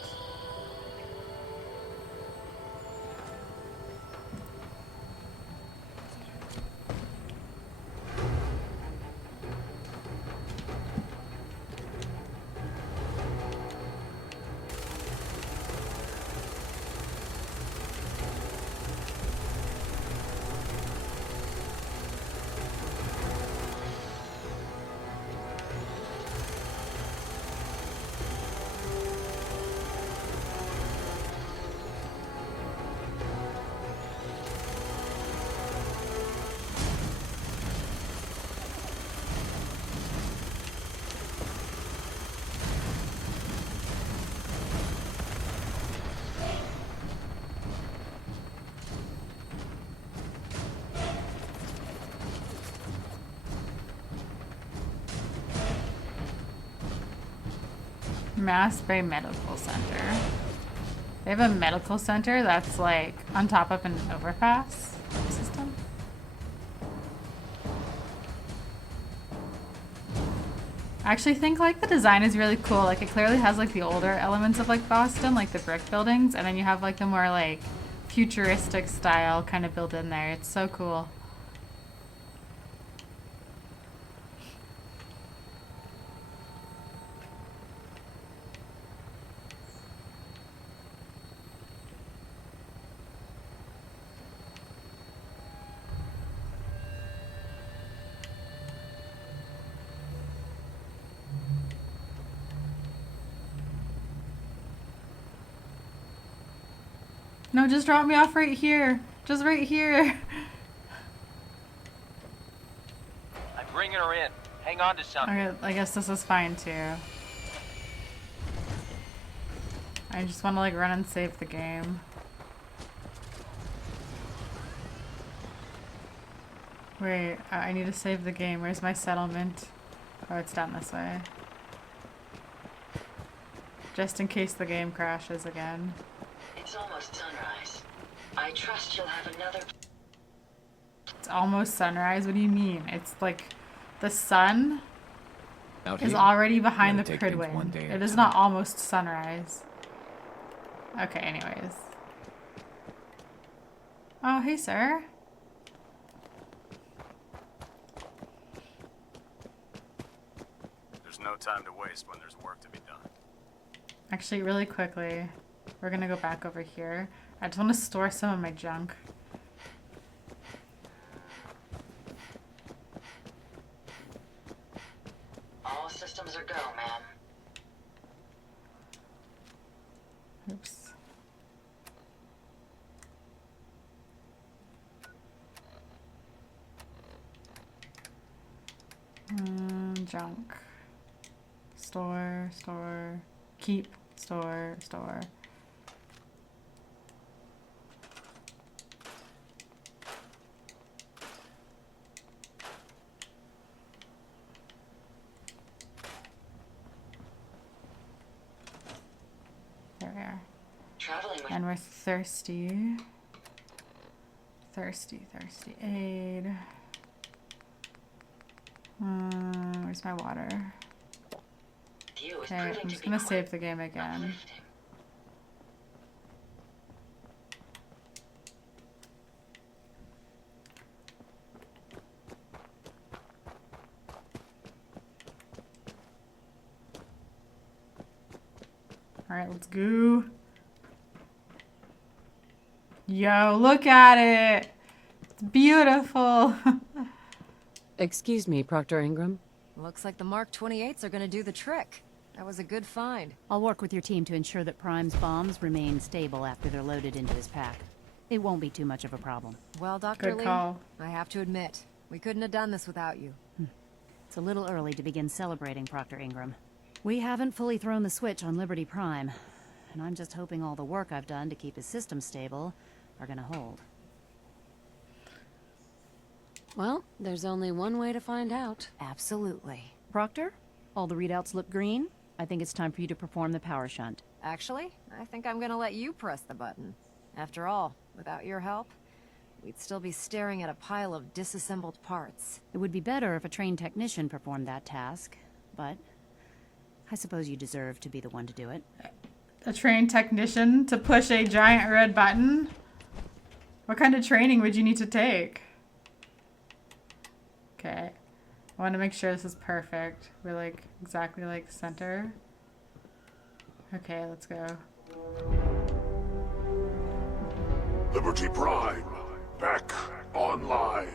Mass Bay Medical Center. They have a medical center that's like on top of an overpass system. I actually think like the design is really cool. Like it clearly has like the older elements of like Boston, like the brick buildings, and then you have like the more like futuristic style kind of built in there. It's so cool. No, just drop me off right here. Just right here. I'm bringing her in. Hang on to something. Okay, I guess this is fine too. I just want to like run and save the game. Wait, I need to save the game. Where's my settlement? Oh, it's down this way. Just in case the game crashes again. It's almost sunrise. I trust you'll have another... It's almost sunrise? What do you mean? It's like the sun Out is here, already behind gotta the take things one Cridwind. day at It a is time. not almost sunrise. Okay, anyways. Oh, hey, sir. There's no time to waste when there's work to be done. Actually, really quickly, we're gonna go back over here. I just want to store some of my junk. All systems are go, ma'am. Oops. Junk. Store, store, keep, store, store. There we are. Traveling with... And we're thirsty. Thirsty, thirsty. Aid. Where's my water? View is Okay, proving I'm to just be gonna quite save the game again. uplifting. Alright, let's go. Yo, look at it! It's beautiful! Excuse me, Proctor Ingram. Looks like the Mark 28s are gonna do the trick. That was a good find. I'll work with your team to ensure that Prime's bombs remain stable after they're loaded into his pack. It won't be too much of a problem. Well, Dr. Good Lee, call. I have to admit, we couldn't have done this without you. It's a little early to begin celebrating, Proctor Ingram. We haven't fully thrown the switch on Liberty Prime, and I'm just hoping all the work I've done to keep his system stable are gonna hold. Well, there's only one way to find out. Absolutely. Proctor, all the readouts look green. I think it's time for you to perform the power shunt. Actually, I think I'm gonna let you press the button. After all, without your help, we'd still be staring at a pile of disassembled parts. It would be better if a trained technician performed that task, but I suppose you deserve to be the one to do it. A trained technician to push a giant red button? What kind of training would you need to take? Okay. I want to make sure this is perfect. We're like exactly like center. Okay, let's go. Liberty Prime, back online.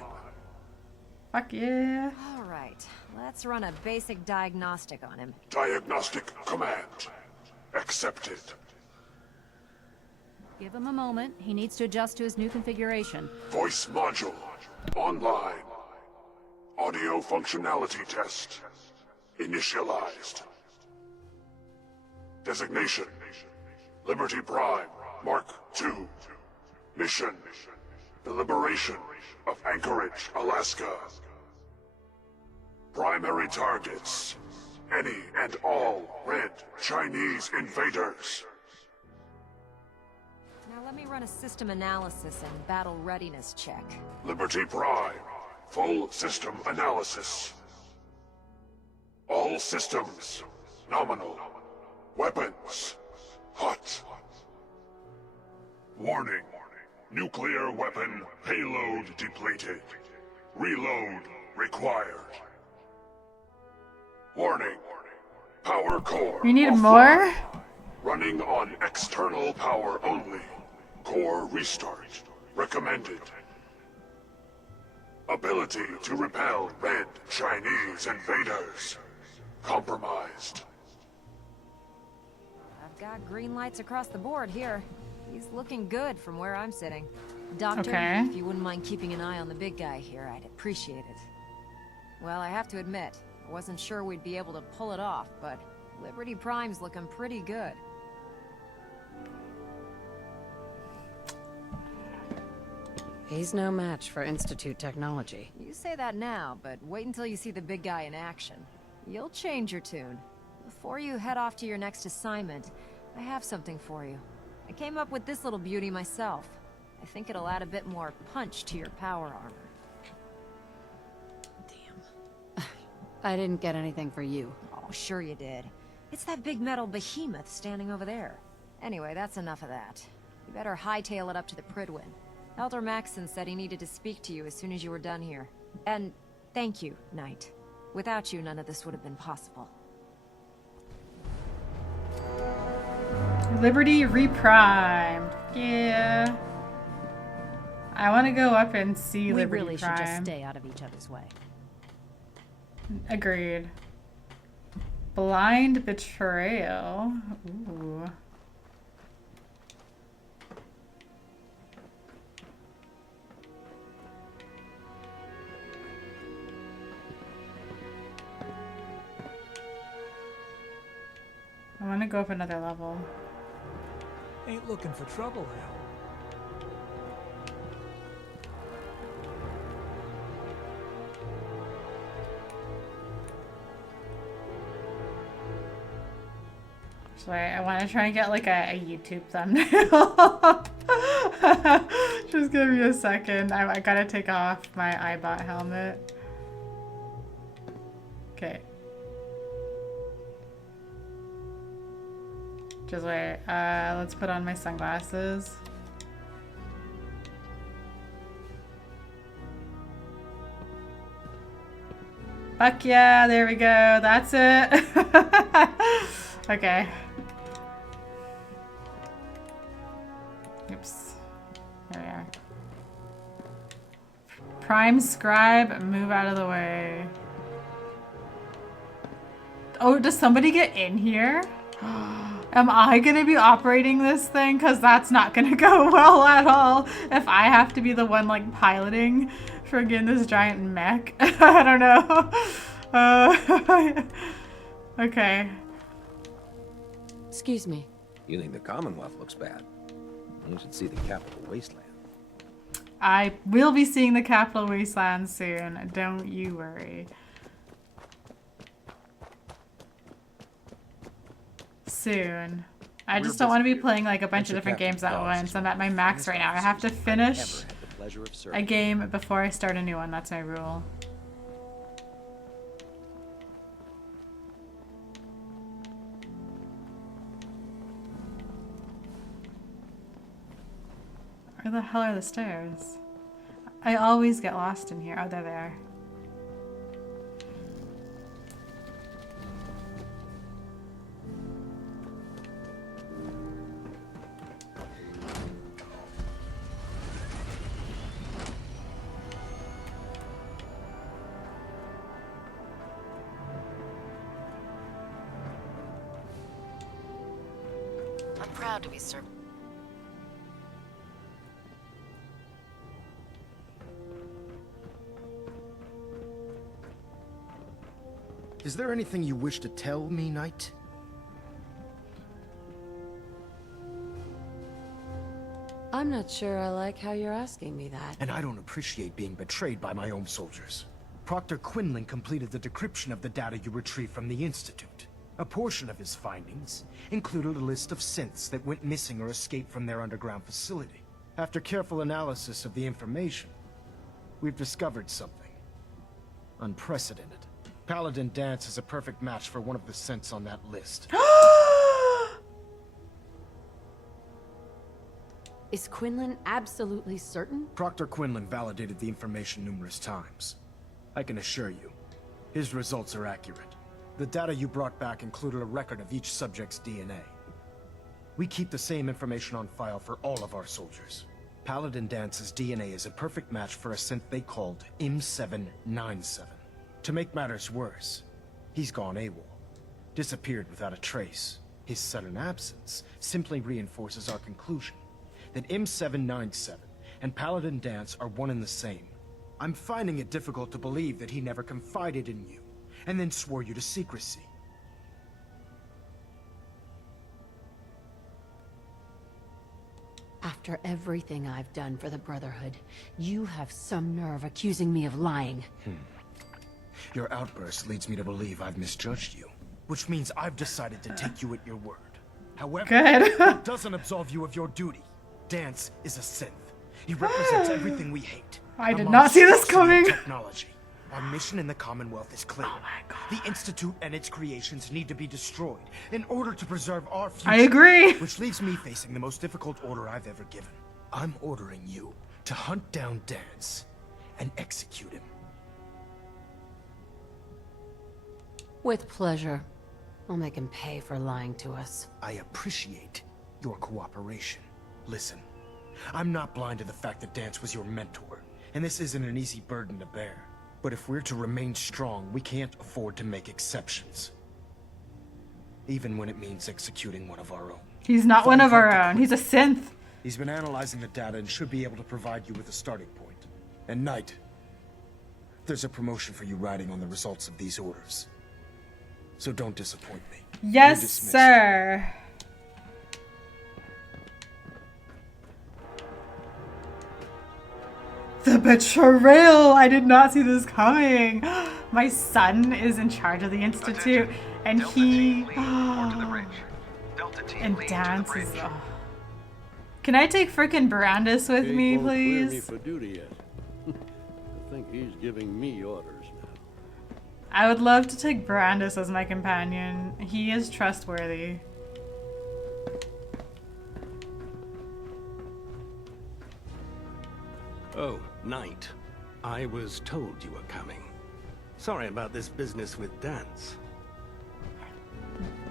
Fuck yeah. All right, let's run a basic diagnostic on him. Diagnostic command accepted. Give him a moment. He needs to adjust to his new configuration. Voice module online. Audio functionality test initialized. Designation: Liberty Prime Mark II. Mission: the liberation of Anchorage, Alaska. Primary targets: any and all red Chinese invaders. Now let me run a system analysis and battle readiness check. Liberty Prime, full system analysis. All systems nominal. Weapons hot. Warning: nuclear weapon payload depleted. Reload required. Warning: power core. You need offline. more? Running on external power only. Core restart recommended. Ability to repel red Chinese invaders compromised. I've got green lights across the board here. He's looking good from where I'm sitting. Doctor, Okay. if you wouldn't mind keeping an eye on the big guy here, I'd appreciate it. Well, I have to admit, I wasn't sure we'd be able to pull it off, but Liberty Prime's looking pretty good. He's no match for Institute technology. You say that now, but wait until you see the big guy in action. You'll change your tune. Before you head off to your next assignment, I have something for you. I came up with this little beauty myself. I think it'll add a bit more punch to your power armor. I didn't get anything for you. Oh, sure you did. It's that big metal behemoth standing over there. Anyway, that's enough of that. You better hightail it up to the Pridwin. Elder Maxson said he needed to speak to you as soon as you were done here. And thank you, Knight. Without you, none of this would have been possible. Liberty reprimed. Yeah. I want to go up and see We Liberty really Prime. should just stay out of each other's way. Agreed. Blind Betrayal. Ooh. I want to go up another level. Ain't looking for trouble, Al. So I want to try and get like a YouTube thumbnail. Just give me a second. I gotta take off my iBot helmet. Okay. Just wait. Let's put on my sunglasses. Fuck yeah, there we go. That's it. Okay. Oops. There we are. Prime Scribe, move out of the way. Oh, does somebody get in here? Am I gonna be operating this thing? Because that's not gonna go well at all if I have to be the one like piloting friggin' this giant mech. I don't know. Okay. Excuse me. You think the Commonwealth looks bad? You should see the capital wasteland. I will be seeing the Capital Wasteland soon. Don't you worry. Soon. I just don't want to be playing like a bunch of different games at once. I'm at my max right now. I have to finish a game before I start a new one. That's my rule. Where the hell are the stairs? I always get lost in here. Oh, they're there. I'm proud to be served. Is there anything you wish to tell me, Knight? I'm not sure I like how you're asking me that. And I don't appreciate being betrayed by my own soldiers. Proctor Quinlan completed the decryption of the data you retrieved from the Institute. A portion of his findings included a list of synths that went missing or escaped from their underground facility. After careful analysis of the information, we've discovered something unprecedented. Paladin Dance is a perfect match for one of the synths on that list. Is Quinlan absolutely certain? Proctor Quinlan validated the information numerous times. I can assure you, his results are accurate. The data you brought back included a record of each subject's DNA. We keep the same information on file for all of our soldiers. Paladin Dance's DNA is a perfect match for a synth they called M797. To make matters worse, he's gone AWOL. Disappeared without a trace. His sudden absence simply reinforces our conclusion. that M797 and Paladin Dance are one and the same. I'm finding it difficult to believe that he never confided in you, and then swore you to secrecy. After everything I've done for the Brotherhood, you have some nerve accusing me of lying. Your outburst leads me to believe I've misjudged you, which means I've decided to take you at your word. However, Good. it doesn't absolve you of your duty. Dance is a synth. He represents everything we hate. I did not see this coming. Technology. Our mission in the Commonwealth is clear. Oh my God. The Institute and its creations need to be destroyed in order to preserve our future. I agree. Which leaves me facing the most difficult order I've ever given. I'm ordering you to hunt down Dance and execute him. With pleasure. I'll make him pay for lying to us. I appreciate your cooperation. Listen, I'm not blind to the fact that Dance was your mentor, and this isn't an easy burden to bear. But if we're to remain strong, we can't afford to make exceptions. Even when it means executing one of our own. He's not one of our own. He's a synth. He's been analyzing the data and should be able to provide you with a starting point. And Knight, there's a promotion for you riding on the results of these orders. So don't disappoint me. Yes, sir. The betrayal! I did not see this coming. My son is in charge of the Institute, and he... and Dance is... Can I take frickin' Brandis with me, Won't clear me please? for duty yet. I think he's giving me orders now. I would love to take Brandis as my companion. He is trustworthy. Oh, Knight. I was told you were coming. Sorry about this business with Dance.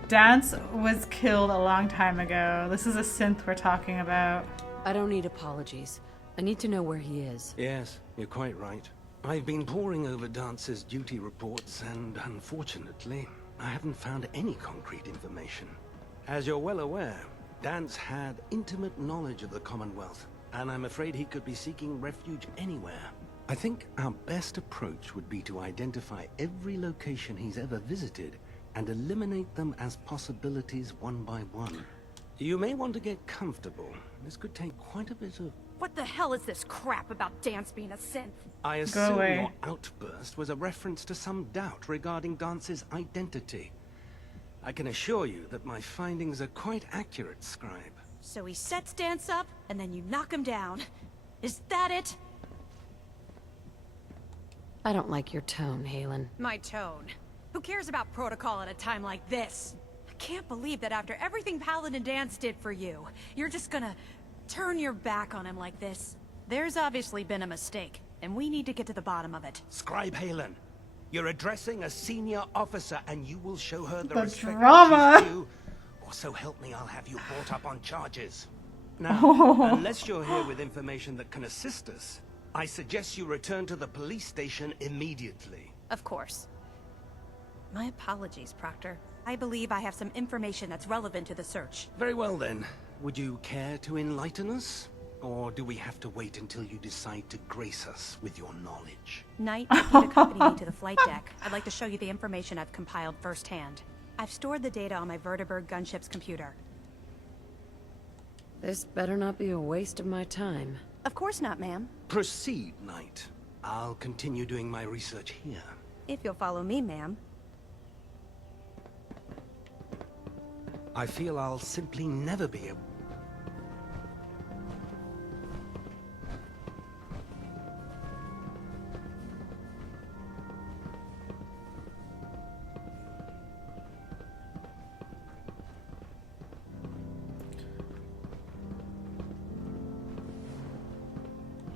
Dance was killed a long time ago. This is a synth we're talking about. I don't need apologies. I need to know where he is. Yes, you're quite right. I've been poring over Dance's duty reports, and unfortunately, I haven't found any concrete information. As you're well aware, Dance had intimate knowledge of the Commonwealth, and I'm afraid he could be seeking refuge anywhere. I think our best approach would be to identify every location he's ever visited and eliminate them as possibilities one by one. You may want to get comfortable. This could take quite a bit of... What the hell is this crap about Dance being a synth? I assume your outburst was a reference to some doubt regarding Dance's identity. I can assure you that my findings are quite accurate, Scribe. So he sets Dance up, and then you knock him down. Is that it? I don't like your tone, Halen. My tone. Who cares about protocol at a time like this? I can't believe that after everything Paladin Dance did for you, you're just gonna turn your back on him like this. There's obviously been a mistake, and we need to get to the bottom of it. Scribe Halen, you're addressing a senior officer, and you will show her the respect drama. she's due, or so help me, I'll have you brought up on charges. Now, unless you're here with information that can assist us, I suggest you return to the police station immediately. Of course. My apologies, Proctor. I believe I have some information that's relevant to the search. Very well then. Would you care to enlighten us? Or do we have to wait until you decide to grace us with your knowledge? Knight, if you'd accompany me to the flight deck, I'd like to show you the information I've compiled firsthand. I've stored the data on my Vertibird gunship's computer. This better not be a waste of my time. Of course not, ma'am. Proceed, Knight. I'll continue doing my research here. If you'll follow me, ma'am. I feel I'll simply never be able...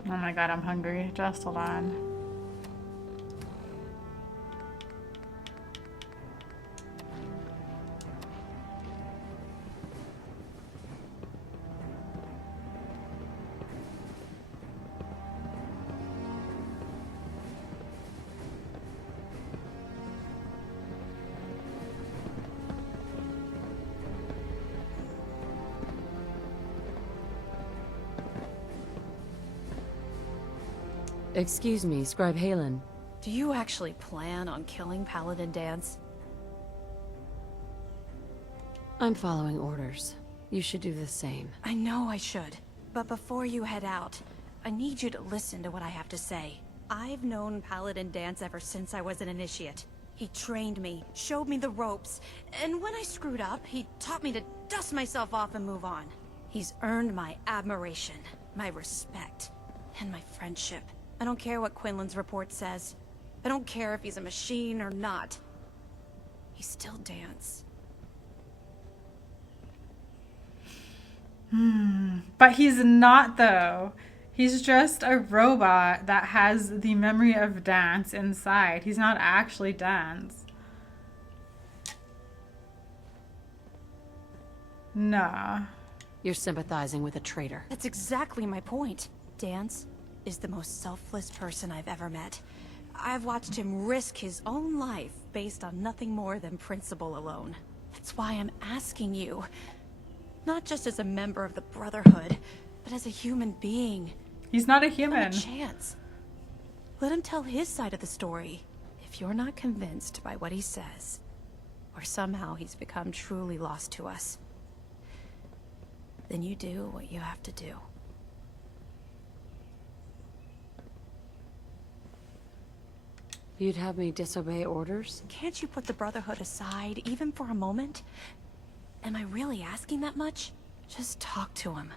Oh my god, I'm hungry. Just hold on. Excuse me, Scribe Halen. Do you actually plan on killing Paladin Dance? I'm following orders. You should do the same. I know I should. But before you head out, I need you to listen to what I have to say. I've known Paladin Dance ever since I was an initiate. He trained me, showed me the ropes, and when I screwed up, he taught me to dust myself off and move on. He's earned my admiration, my respect, and my friendship. I don't care what Quinlan's report says. I don't care if he's a machine or not. He's still Dance. But he's not, though. He's just a robot that has the memory of Dance inside. He's not actually Dance. Nah. You're sympathizing with a traitor. That's exactly my point. Dance is the most selfless person I've ever met. I've watched him risk his own life based on nothing more than principle alone. That's why I'm asking you. Not just as a member of the Brotherhood, but as a human being. He's not a Give him human. a chance. Let him tell his side of the story. If you're not convinced by what he says, or somehow he's become truly lost to us, then you do what you have to do. You'd have me disobey orders? Can't you put the Brotherhood aside, even for a moment? Am I really asking that much? Just talk to him.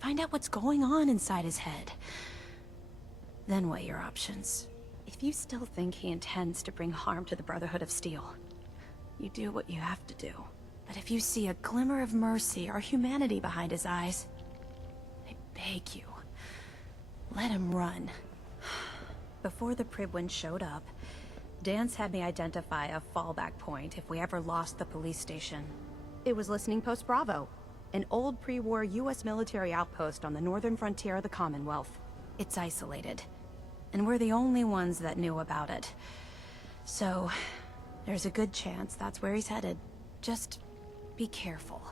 Find out what's going on inside his head. Then weigh your options. If you still think he intends to bring harm to the Brotherhood of Steel, you do what you have to do. But if you see a glimmer of mercy or humanity behind his eyes, I beg you, let him run. Before the Pribwin showed up, Dance had me identify a fallback point if we ever lost the police station. It was Listening Post Bravo, an old pre-war US military outpost on the northern frontier of the Commonwealth. It's isolated, and we're the only ones that knew about it. So, there's a good chance that's where he's headed. Just be careful.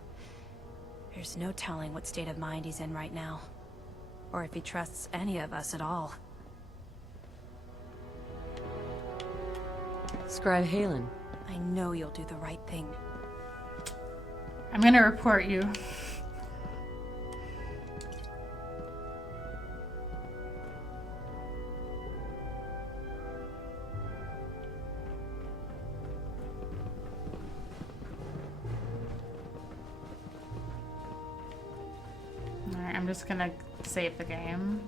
There's no telling what state of mind he's in right now, or if he trusts any of us at all. Scribe Halen. I know you'll do the right thing. I'm gonna report you. Alright, I'm just gonna save the game.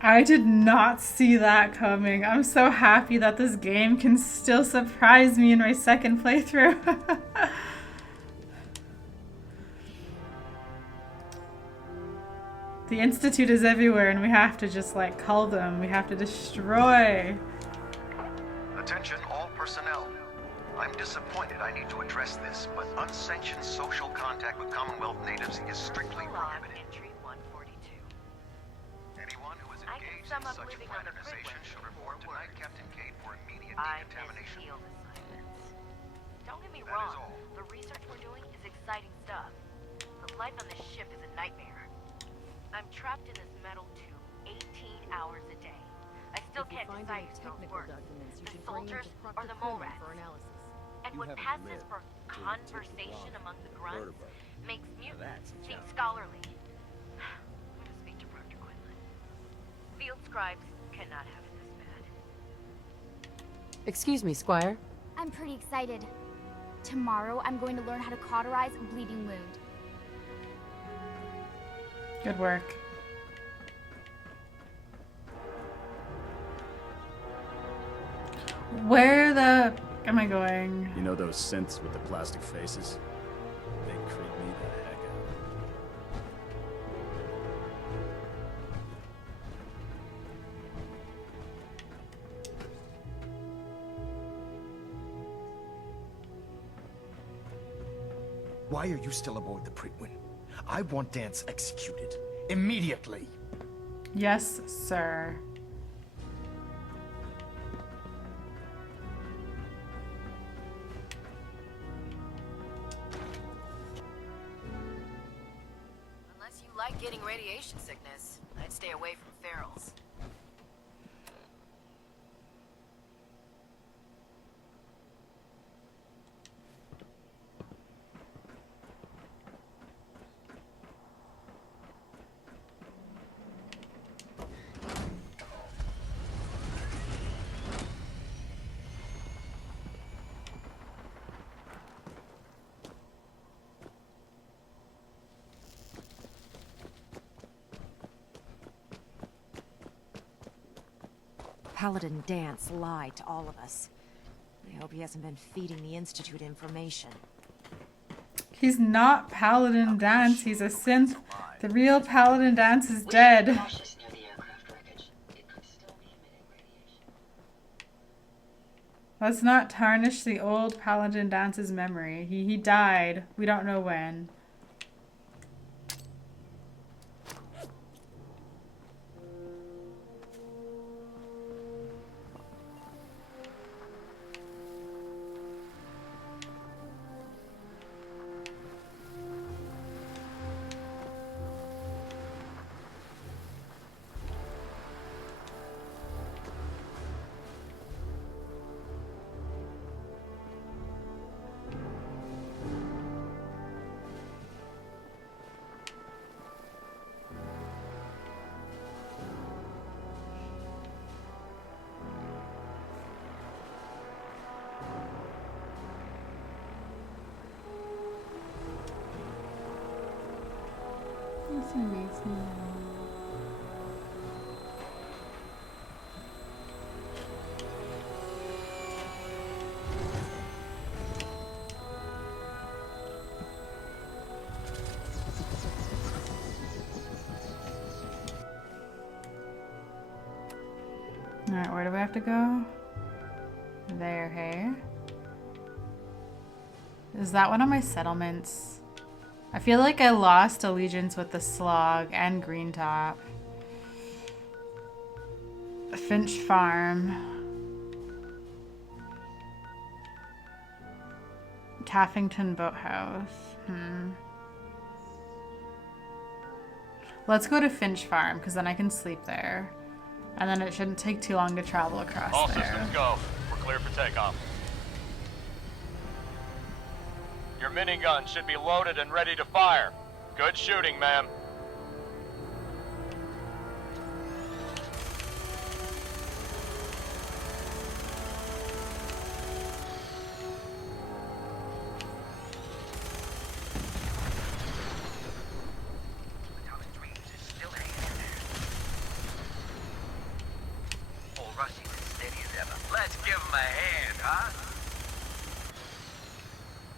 I did not see that coming. I'm so happy that this game can still surprise me in my second playthrough. The Institute is everywhere and we have to just like cull them. We have to destroy. Attention all personnel. I'm disappointed I need to address this, but unsanctioned social contact with Commonwealth natives is strictly prohibited. Anyone who is engaged in such a fraternization should report to Night Captain Cade for immediate decontamination. Don't get me wrong, the research we're doing is exciting stuff. But life on this ship is a nightmare. I'm trapped in this metal tube 18 hours a day. I still can't decide who knows worse, the soldiers or the mole rats. And what passes for conversation among the grunts makes mutants seem scholarly. I'm gonna speak to Proctor Quinlan. Field scribes cannot have it this bad. Excuse me, Squire. I'm pretty excited. Tomorrow, I'm going to learn how to cauterize a bleeding wound. Good work. Where the am I going? You know those synths with the plastic faces? They creep me the heck out. Why are you still aboard the Pribwin? I want Dance executed. Immediately. Yes, sir. radiation sickness, I'd stay away from ferals. Paladin Dance lied to all of us. I hope he hasn't been feeding the Institute information. He's not Paladin Dance, he's a synth. The real Paladin Dance is dead. Let's not tarnish the old Paladin Dance's memory. He died. We don't know when. That's amazing. Alright, where do we have to go? There, hey? Is that one of my settlements? I feel like I lost allegiance with the Slog and Green Top. Finch Farm. Taffington Boathouse. Let's go to Finch Farm, because then I can sleep there. And then it shouldn't take too long to travel across All there. systems go. We're clear for takeoff. Your minigun should be loaded and ready to fire. Good shooting, ma'am. Let's give him a hand, huh?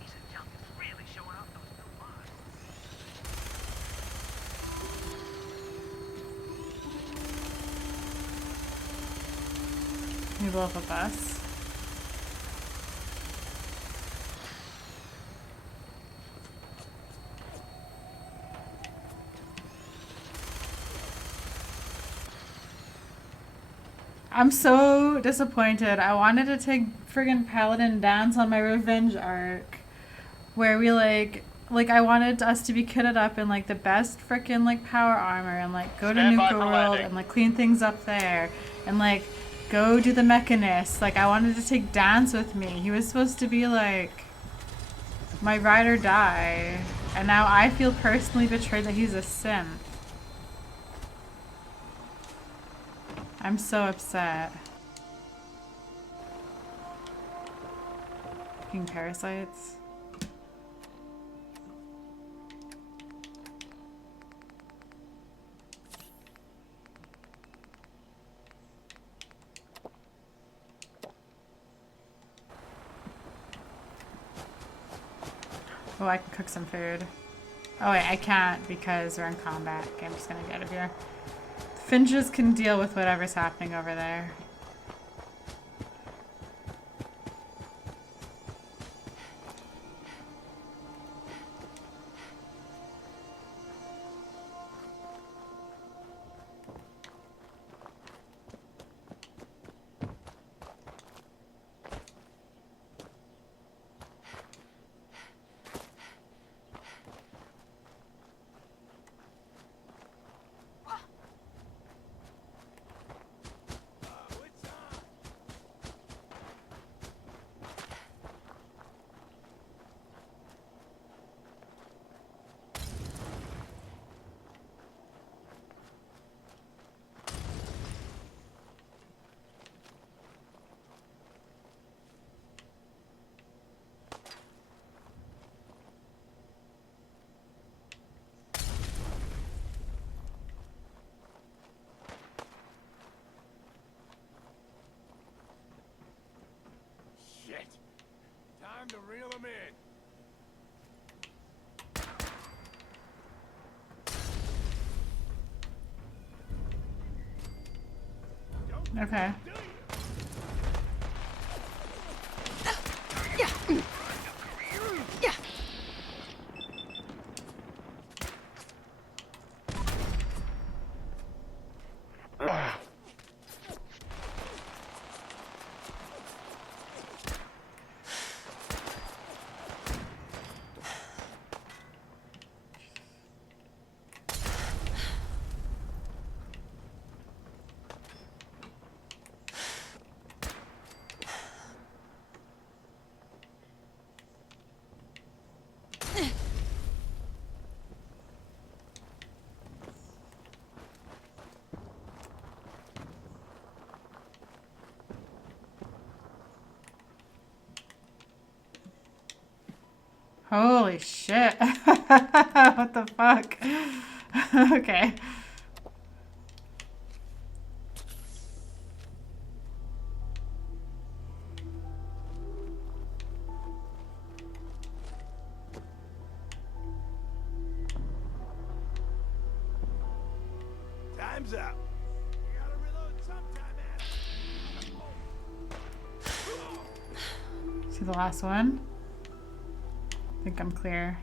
These Italians really showing off those new mods. We blow up a bus. I'm so disappointed. I wanted to take friggin' Paladin Dance on my revenge arc. Where we like I wanted us to be kitted up in like the best frickin' like power armor and like go to Stand by Nuka for World landing. and like clean things up there. And like go do the Mechanist. Like I wanted to take Dance with me. He was supposed to be like my ride or die. And now I feel personally betrayed that he's a synth. I'm so upset. Fucking parasites. Oh, I can cook some food. Oh wait, I can't because we're in combat. Okay, I'm just gonna get out of here. Finches can deal with whatever's happening over there. Reel them in. Okay. Holy shit. What the fuck? Okay. Time's up. You gotta reload sometime, man. See the last one? I think I'm clear.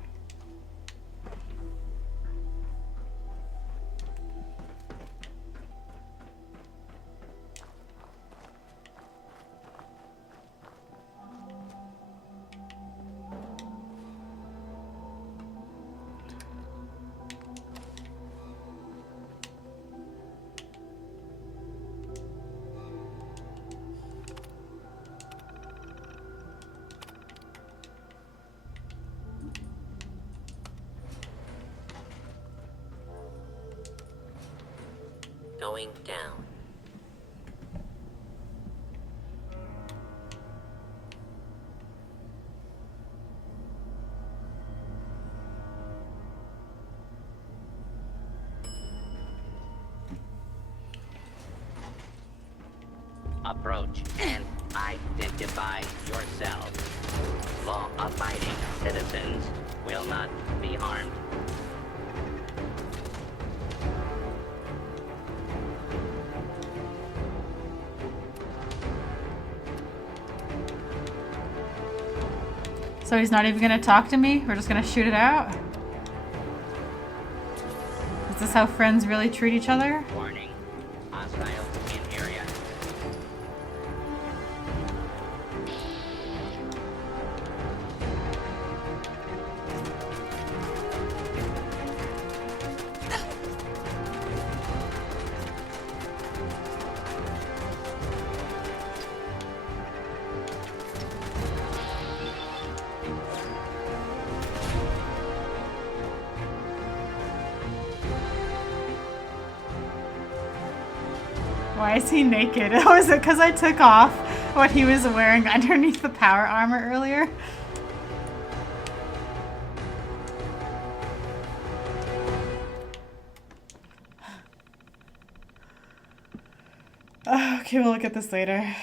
Going down. Approach and identify yourselves. Law-abiding citizens will not be harmed. So he's not even gonna talk to me? We're just gonna shoot it out? Is this how friends really treat each other? Warning. Hostiles in area. Why is he naked? Oh, is it because I took off what he was wearing underneath the power armor earlier? Okay, we'll look at this later.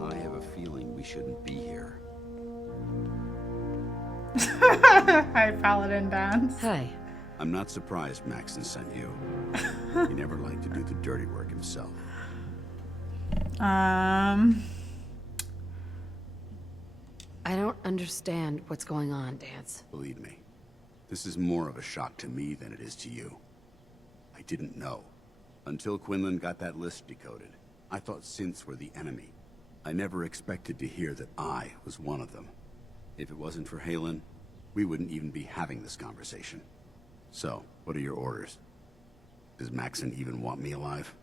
I have a feeling we shouldn't be here. Hi, Paladin Dance. Hi. I'm not surprised Maxon sent you. He never liked to do the dirty work himself. I don't understand what's going on, Dance. Believe me, this is more of a shock to me than it is to you. I didn't know. Until Quinlan got that list decoded, I thought synths were the enemy. I never expected to hear that I was one of them. If it wasn't for Halen, we wouldn't even be having this conversation. So, what are your orders? Does Maxon even want me alive?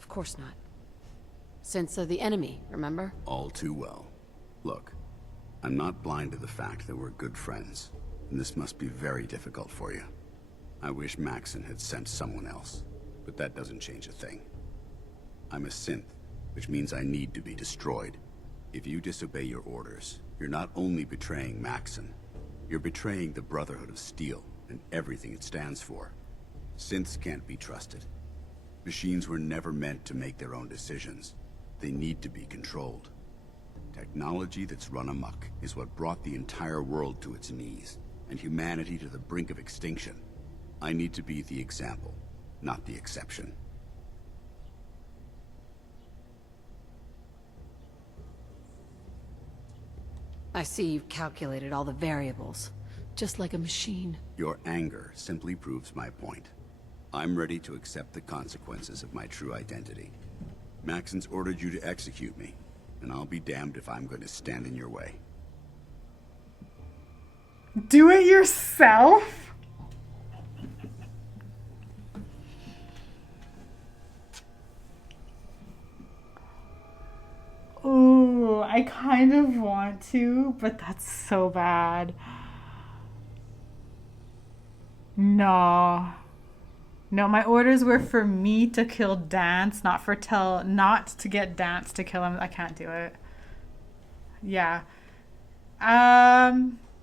Of course not. Synths are the enemy, remember? All too well. Look, I'm not blind to the fact that we're good friends, and this must be very difficult for you. I wish Maxon had sent someone else, but that doesn't change a thing. I'm a synth, which means I need to be destroyed. If you disobey your orders, you're not only betraying Maxon, you're betraying the Brotherhood of Steel and everything it stands for. Synths can't be trusted. Machines were never meant to make their own decisions. They need to be controlled. Technology that's run amok is what brought the entire world to its knees, and humanity to the brink of extinction. I need to be the example, not the exception. I see you've calculated all the variables, just like a machine. Your anger simply proves my point. I'm ready to accept the consequences of my true identity. Maxon's ordered you to execute me, and I'll be damned if I'm going to stand in your way. Do it yourself? Ooh, I kind of want to, but that's so bad. No. No, my orders were for me to kill Dance, not to get Dance to kill him. I can't do it. Yeah.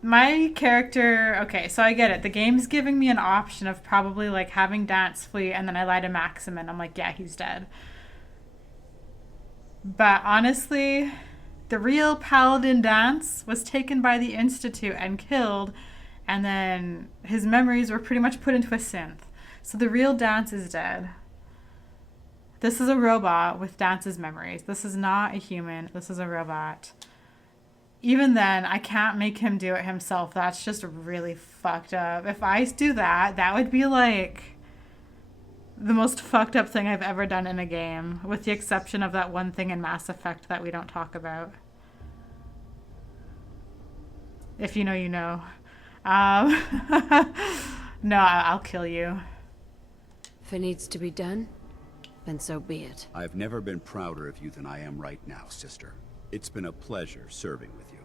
My character, okay, so I get it. The game's giving me an option of probably like having Dance flee, and then I lie to Maxim and I'm like, yeah, he's dead. But honestly, the real Paladin Dance was taken by the Institute and killed, and then his memories were pretty much put into a synth. So the real Dance is dead. This is a robot with Dance's memories. This is not a human. This is a robot. Even then, I can't make him do it himself. That's just really fucked up. If I do that, that would be like the most fucked up thing I've ever done in a game, with the exception of that one thing in Mass Effect that we don't talk about. If you know, you know. No, I'll kill you. If it needs to be done, then so be it. I've never been prouder of you than I am right now, sister. It's been a pleasure serving with you.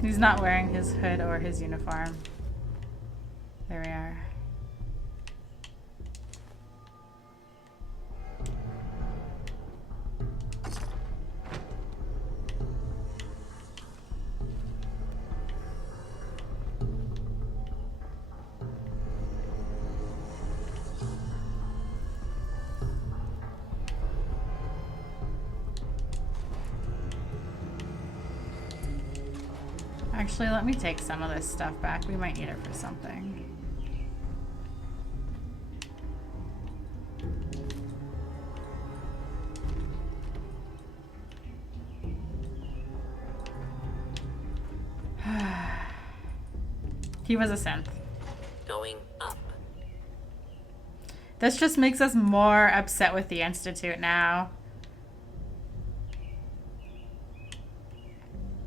He's not wearing his hood or his uniform. There we are. Actually, let me take some of this stuff back. We might need it for something. He was a synth. Going up. This just makes us more upset with the Institute now.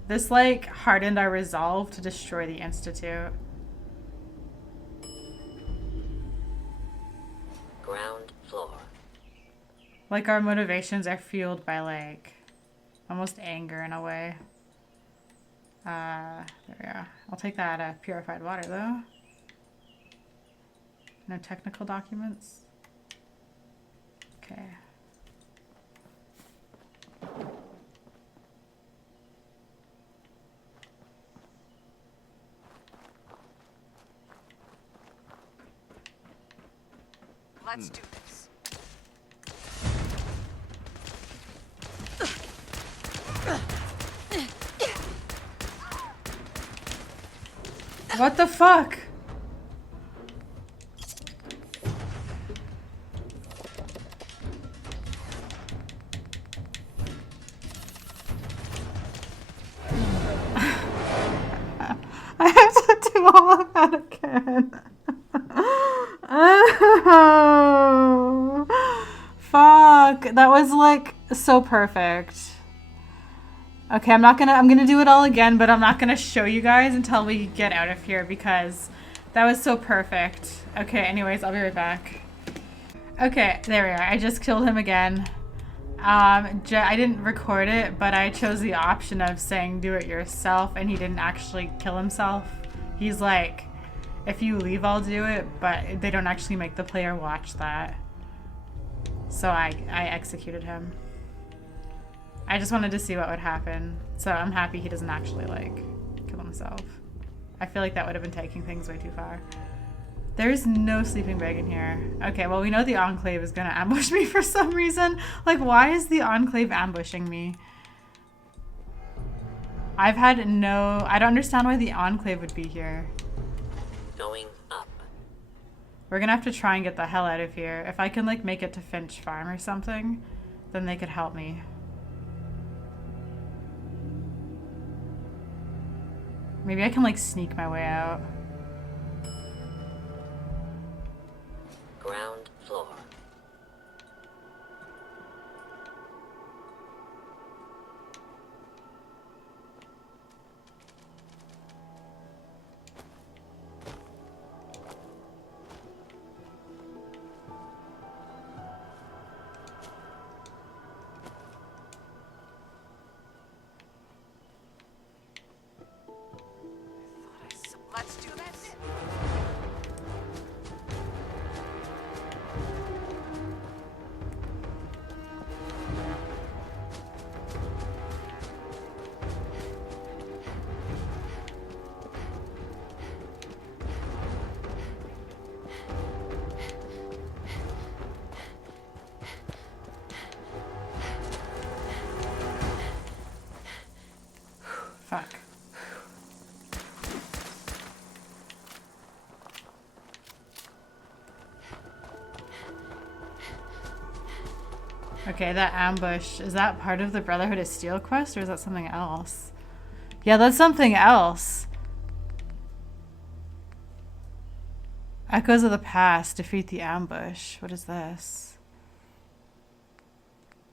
This, like, hardened our resolve to destroy the Institute. Ground floor. Like, our motivations are fueled by, like, almost anger in a way. There we go. I'll take that purified water, though. No technical documents. Okay. Let's do this. What the fuck? I have to do all of that again. Oh, fuck. That was like so perfect. Okay, I'm gonna do it all again, but I'm not gonna show you guys until we get out of here, because That was so perfect. Okay, anyways, I'll be right back. Okay, there we are. I just killed him again. I didn't record it, but I chose the option of saying do it yourself, and he didn't actually kill himself. He's like, if you leave, I'll do it, but they don't actually make the player watch that. So I executed him. I just wanted to see what would happen. So I'm happy he doesn't actually, like, kill himself. I feel like that would have been taking things way too far. There's no sleeping bag in here. Okay, well, we know the Enclave is gonna ambush me for some reason. Like, why is the Enclave ambushing me? I don't understand why the Enclave would be here. Going up. We're gonna have to try and get the hell out of here. If I can, like, make it to Finch Farm or something, then they could help me. Maybe I can, like, sneak my way out. Ground floor. Let's do this. Fuck. Okay, that ambush, is that part of the Brotherhood of Steel quest, or is that something else? Yeah, that's something else. Echoes of the Past, defeat the ambush. What is this?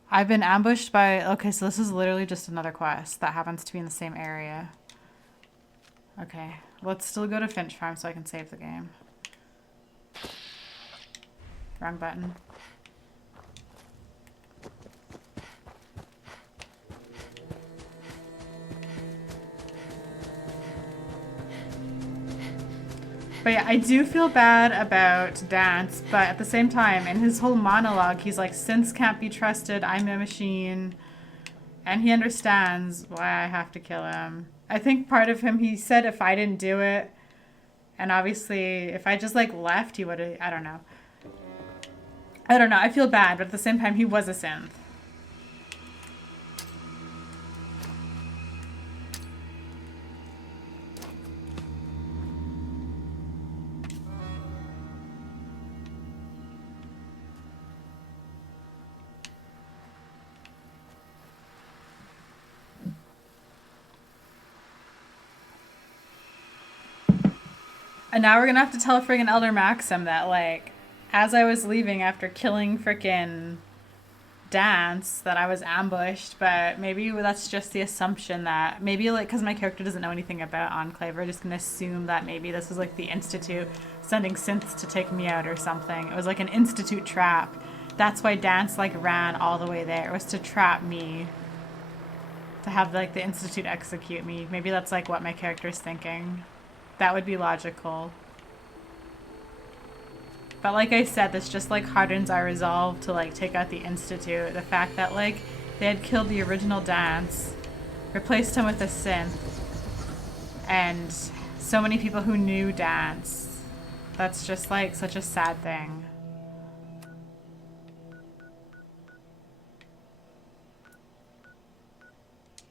I've been ambushed by... Okay, so this is literally just another quest that happens to be in the same area. Okay, let's still go to Finch Farm so I can save the game. Wrong button. But yeah, I do feel bad about Dance, but at the same time, in his whole monologue, he's like, synths can't be trusted, I'm a machine. And he understands why I have to kill him. I think part of him, he said if I didn't do it, and obviously if I just like left, he would have, I don't know. I feel bad, but at the same time, he was a synth. And now we're gonna have to tell friggin' Elder Maxim that, like, as I was leaving after killing frickin' Dance, that I was ambushed, but maybe that's just the assumption that, maybe, like, because my character doesn't know anything about Enclave, we're just gonna assume that maybe this was, like, the Institute sending synths to take me out or something. It was, like, an Institute trap. That's why Dance, like, ran all the way there. It was to trap me. To have, like, the Institute execute me. Maybe that's, like, what my character's thinking. That would be logical. But like I said, this just like hardens our resolve to like take out the Institute. The fact that like they had killed the original Dance, replaced him with a synth, and so many people who knew Dance. That's just like such a sad thing.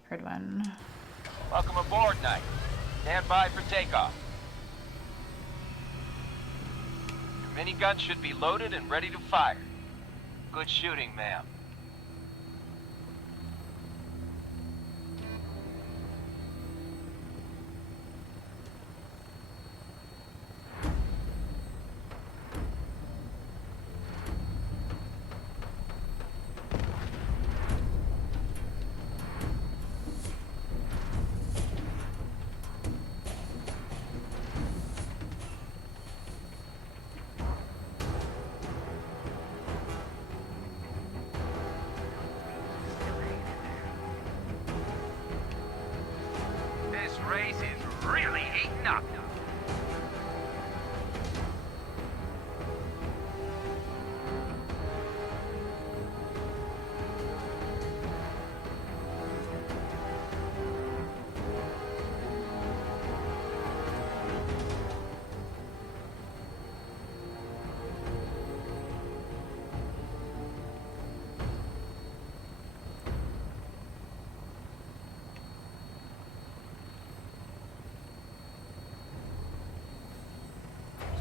Heard one. Welcome aboard, Knight. Stand by for takeoff. Your minigun should be loaded and ready to fire. Good shooting, ma'am. race is really heating up.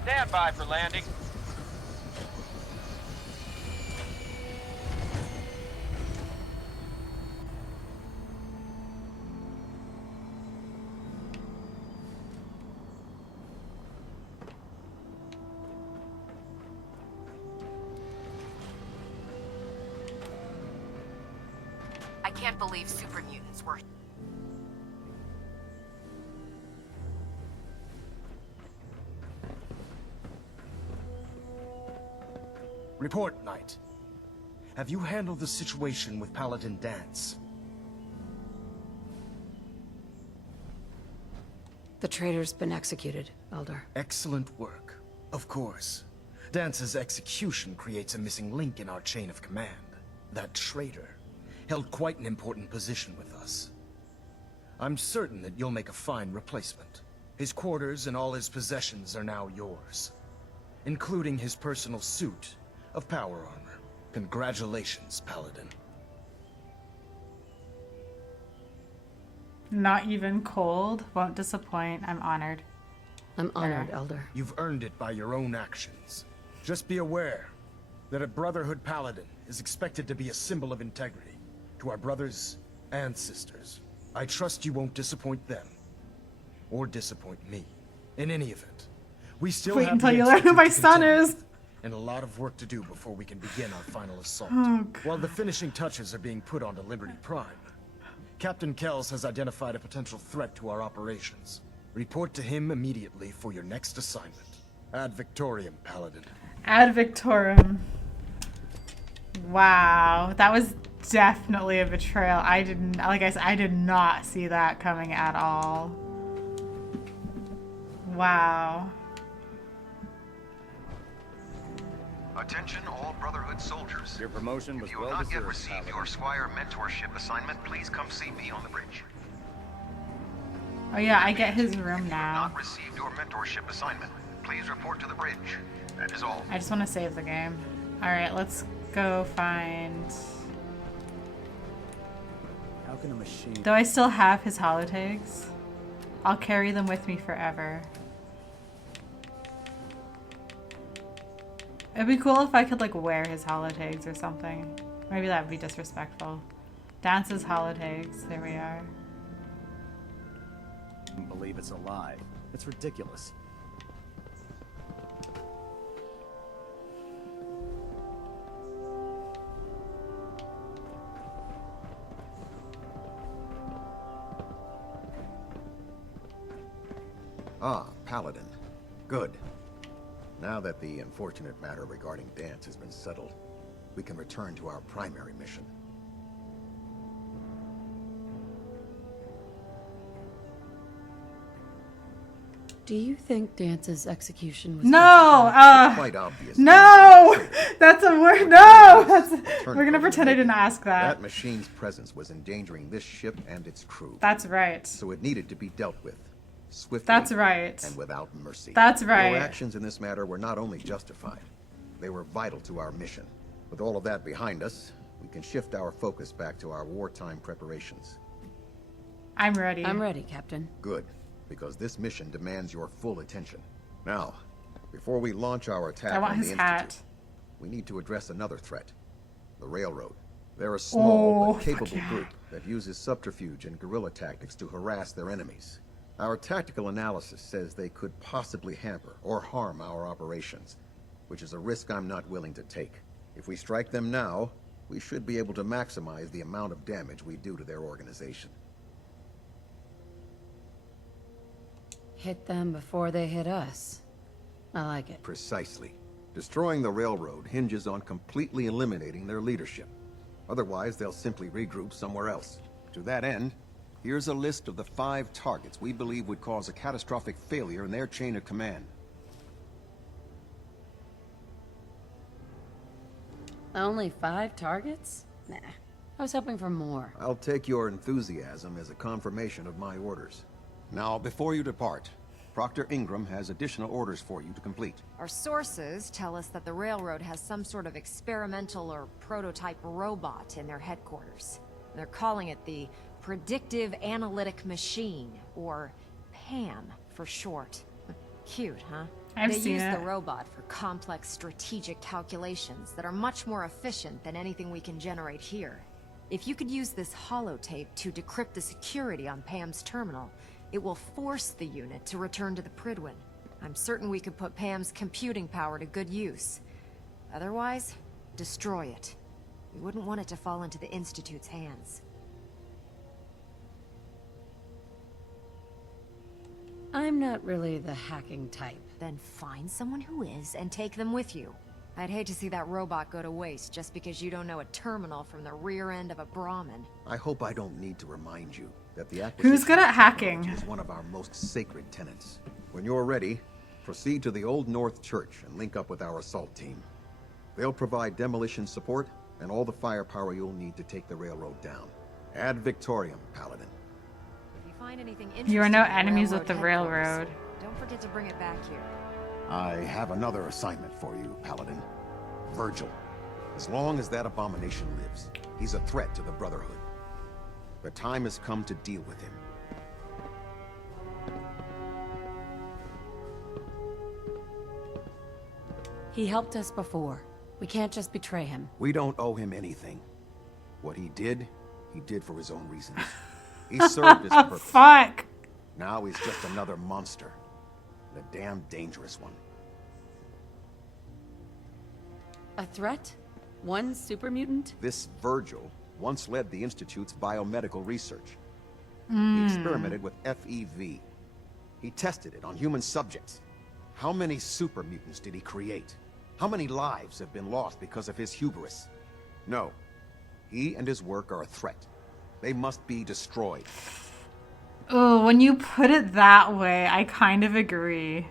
Stand by for landing. I can't believe super mutants were... Report, Knight. Have you handled the situation with Paladin Dance? The traitor's been executed, Elder. Excellent work. Of course. Dance's execution creates a missing link in our chain of command. That traitor held quite an important position with us. I'm certain that you'll make a fine replacement. His quarters and all his possessions are now yours, including his personal suit of power armor. Congratulations, Paladin. Not even cold. Won't disappoint. I'm honored. I'm honored, Elder. You've earned it by your own actions. Just be aware that a Brotherhood Paladin is expected to be a symbol of integrity to our brothers and sisters. I trust you won't disappoint them, or disappoint me. In any event, we still Wait have until the you learn who my Institute to son continue, is. and a lot of work to do before we can begin our final assault. Oh, While the finishing touches are being put onto Liberty Prime, Captain Kells has identified a potential threat to our operations. Report to him immediately for your next assignment. Ad Victoriam, Paladin. Ad Victoriam. Wow, that was definitely a betrayal. I didn't, like I said, I did not see that coming at all. Wow. Attention all Brotherhood soldiers. Your promotion was If you have not yet received your Squire mentorship assignment, please come see me on the bridge. Oh yeah, I get his room now. Not received your mentorship assignment, please report to the bridge. That is all. I just want to save the game. Alright, let's go find... How can a machine... Do I still have his holotags? I'll carry them with me forever. It'd be cool if I could like wear his holotags or something. Maybe that would be disrespectful. Dance's holotags. There we are. I don't believe it's alive. It's ridiculous. Ah, Paladin. Good. Now that the unfortunate matter regarding Dance has been settled, we can return to our primary mission. Do you think Dance's execution was No! Quite obvious. No! That's a word. No! We're gonna pretend I didn't ask that. That machine's presence was endangering this ship and its crew. That's right. So it needed to be dealt with. Swiftly. That's right. And without mercy. That's right. Your actions in this matter were not only justified, they were vital to our mission. With all of that behind us, we can shift our focus back to our wartime preparations. I'm ready. I'm ready, Captain. Good, because this mission demands your full attention. Now, before we launch our attack I want on the his Institute, hat. we need to address another threat. The Railroad. They're a small Oh, but capable fuck yeah. group that uses subterfuge and guerrilla tactics to harass their enemies. Our tactical analysis says they could possibly hamper or harm our operations, which is a risk I'm not willing to take. If we strike them now, we should be able to maximize the amount of damage we do to their organization. Hit them before they hit us. I like it. Precisely. Destroying the railroad hinges on completely eliminating their leadership. Otherwise, they'll simply regroup somewhere else. To that end, Here's a list of the 5 targets we believe would cause a catastrophic failure in their chain of command. Only 5 targets? Nah. I was hoping for more. I'll take your enthusiasm as a confirmation of my orders. Now, before you depart, Proctor Ingram has additional orders for you to complete. Our sources tell us that the railroad has some sort of experimental or prototype robot in their headquarters. They're calling it the Predictive Analytic Machine, or PAM for short. Cute, huh? I've They seen use it. the robot for complex strategic calculations that are much more efficient than anything we can generate here. If you could use this holotape to decrypt the security on Pam's terminal, it will force the unit to return to the Pridwin. I'm certain we could put Pam's computing power to good use. Otherwise, destroy it. We wouldn't want it to fall into the Institute's hands. I'm not really the hacking type. Then find someone who is and take them with you. I'd hate to see that robot go to waste just because you don't know a terminal from the rear end of a Brahmin. I hope I don't need to remind you that the Who's good at hacking? is one of our most sacred tenets. When you're ready, proceed to the Old North Church and link up with our assault team. They'll provide demolition support and all the firepower you'll need to take the railroad down. Ad Victoriam, Paladin. If you find anything You are no interesting in enemies with the headquarters, railroad. don't forget to bring it back here. I have another assignment for you, Paladin. Virgil. As long as that abomination lives, he's a threat to the Brotherhood. The time has come to deal with him. He helped us before. We can't just betray him. We don't owe him anything. What he did for his own reasons. He served his purpose. Fuck. Now he's just another monster. And a damn dangerous one. A threat? One super mutant? This Virgil once led the Institute's biomedical research. He Mm. experimented with FEV. He tested it on human subjects. How many super mutants did he create? How many lives have been lost because of his hubris? No. He and his work are a threat. They must be destroyed. Oh, when you put it that way, I kind of agree.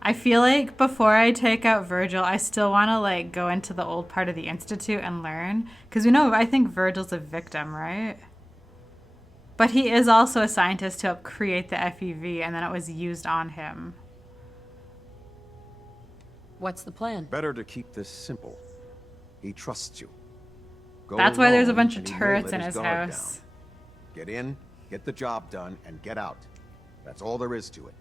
I feel like before I take out Virgil, I still want to like go into the old part of the Institute and learn. Because I think Virgil's a victim, right? But he is also a scientist to help create the FEV, and then it was used on him. What's the plan? Better to keep this simple. He trusts you. Go That's why there's a alone, bunch of and he may turrets let in his guard house. down. Get in, get the job done, and get out. That's all there is to it.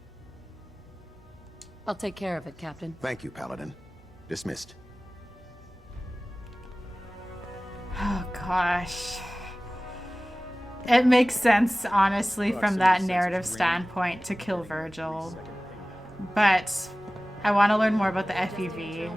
I'll take care of it, Captain. Thank you, Paladin. Dismissed. Oh gosh. It makes sense, honestly, from that narrative standpoint to kill Virgil. But I want to learn more about the FEV.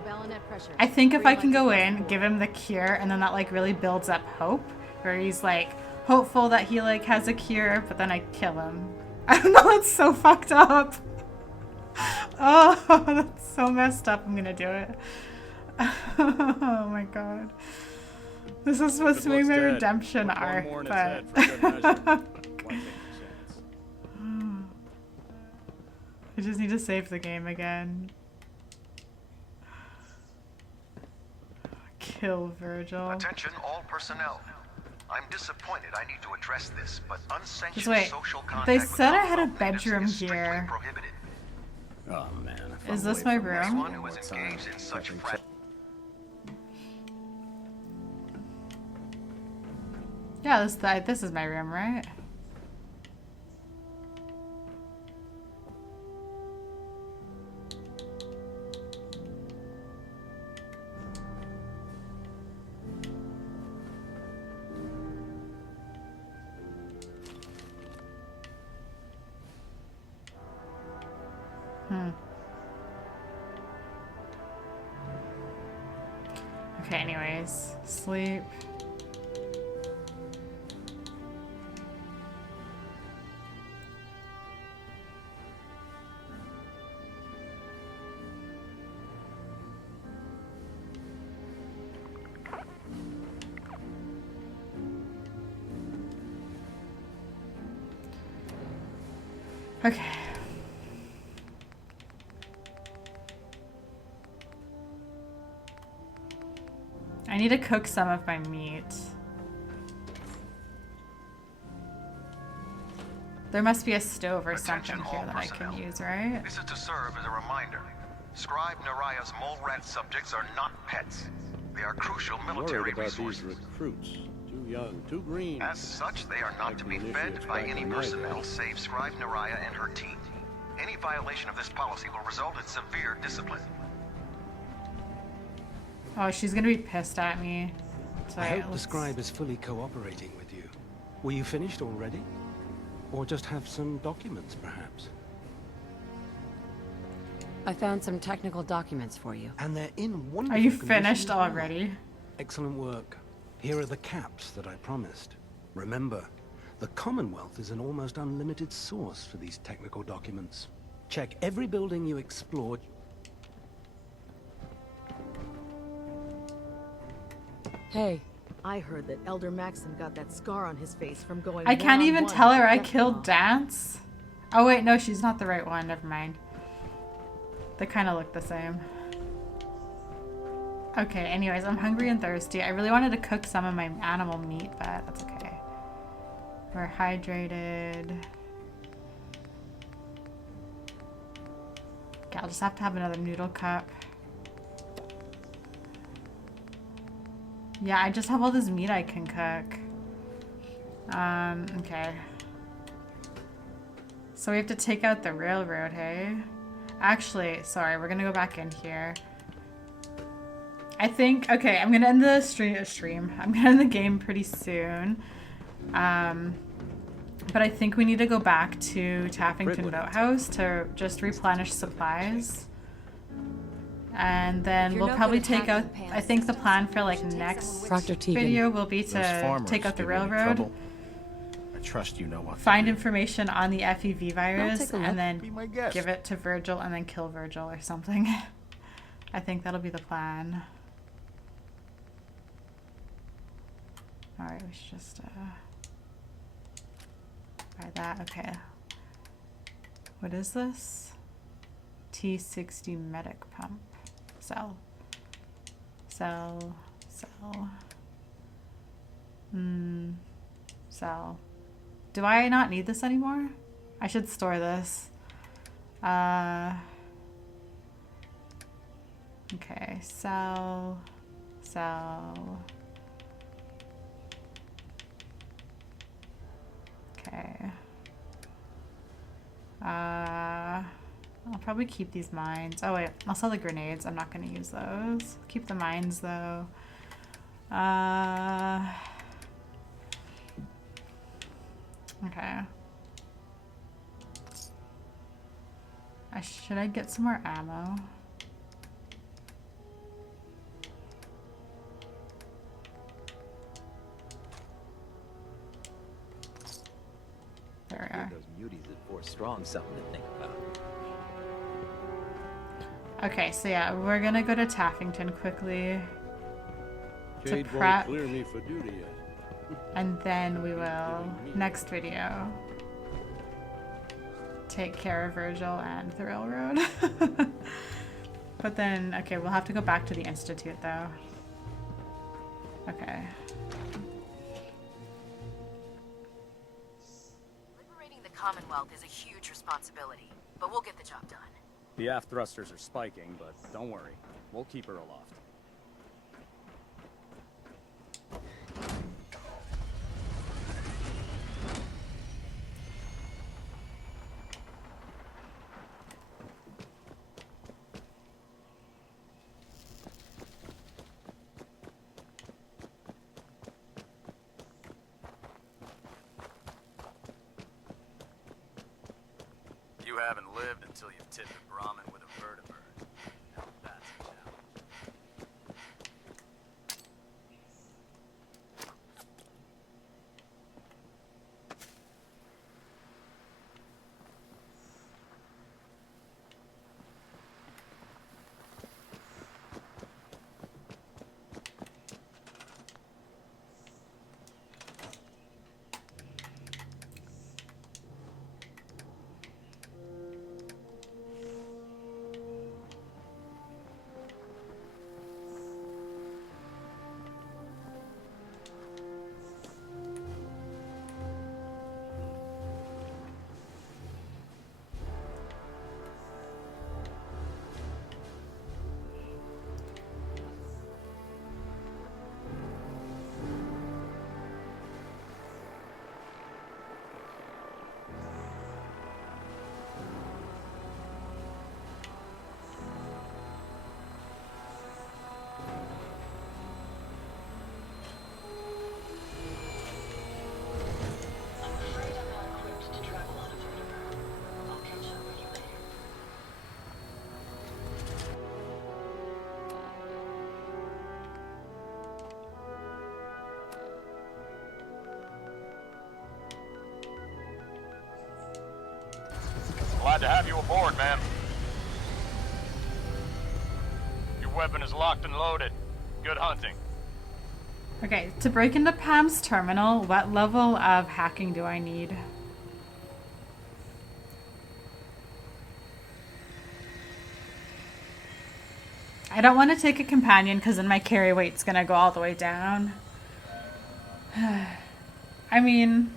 I think if I can go in, give him the cure, and then that like really builds up hope, where he's like hopeful that he like has a cure, but then I kill him. I don't know, it's so fucked up. Oh, that's so messed up. I'm gonna do it. Oh my god. This is supposed to be my redemption arc, but I just need to save the game again. Kill Virgil. Attention all personnel. I'm disappointed I need to address this, but unsanctioned Just wait. social contact They with said I had a Commonwealth natives bedroom is strictly here. prohibited. Oh man. if Is I'm this away my from room? Anyone one who is more time, engaged in such fucking fra- Yeah, this is my room, right? Okay, anyways. Sleep. Okay. I need to cook some of my meat. There must be a stove or something here that I can use, right? This is to serve as a reminder. Scribe Naraya's mole rat subjects are not pets. They are crucial military Worried about resources. these recruits. Too young, too green. As such, they are not to be fed by any personnel save Scribe Naraya and her team. Any violation of this policy will result in severe discipline. Oh, she's gonna be pissed at me. So I hope the scribe is fully cooperating with you. Were you finished already? Or just have some documents, perhaps? I found some technical documents for you. And they're in wonderful Are you condition finished as well. already? Excellent work. Here are the caps that I promised. Remember, the Commonwealth is an almost unlimited source for these technical documents. Check every building you explored. Hey, I heard that Elder Maxim got that scar on his face from going I can't even one-on-one tell her with I Death killed Bomb. Dance. Oh wait, no, she's not the right one. Never mind. They kind of look the same. Okay, anyways, I'm hungry and thirsty. I really wanted to cook some of my animal meat, but that's okay. We're hydrated. Okay, I'll just have to have another noodle cup. Yeah, I just have all this meat I can cook. Okay. So we have to take out the railroad, hey? Actually, sorry, we're gonna go back in here. I think, okay, I'm gonna end the stream. I'm gonna end the game pretty soon. But I think we need to go back to Taffington Boathouse to just replenish supplies. And then we'll probably take out, I think the plan for like next video will be to take out the railroad, I trust you know what. find information on the FEV virus, take a look. and Be then my guest. give it to Virgil and then kill Virgil or something. I think that'll be the plan. Alright, we should just buy that. Okay. What is this? T60 medic pump. Sell. Sell. Sell. Sell. Do I not need this anymore? I should store this. Okay, sell. Sell. Okay. I'll probably keep these mines. Oh wait, I'll sell the grenades. I'm not gonna use those. Keep the mines though. Okay. Should I get some more ammo? There we are. Those muties at Fort Strong, something to think about. Okay, so yeah, we're gonna go to Taffington quickly to Jade won't prep, clear me for duty yet. and then we will, next video, take care of Virgil and the railroad. But then, okay, we'll have to go back to the Institute though. Okay. Liberating the Commonwealth is a huge responsibility, but we'll get the job done. The aft thrusters are spiking, but don't worry. We'll keep her aloft. You haven't lived until you've tipped a Brahmin with a vertibird. Now that's a challenge. Glad to have you aboard, ma'am. Your weapon is locked and loaded. Good hunting. Okay, to break into Pam's terminal, what level of hacking do I need? I don't want to take a companion because then my carry weight's gonna go all the way down. I mean,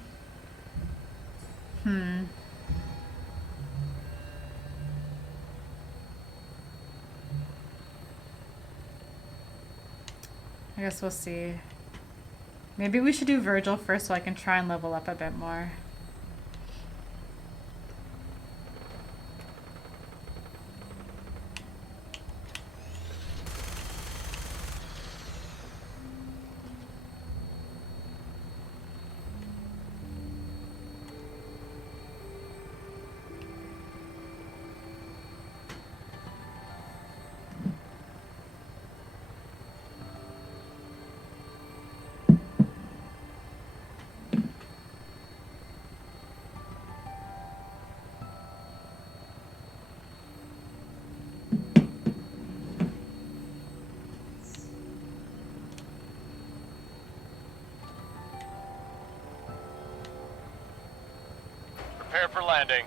I guess we'll see. Maybe we should do Virgil first so I can try and level up a bit more. Prepare for landing.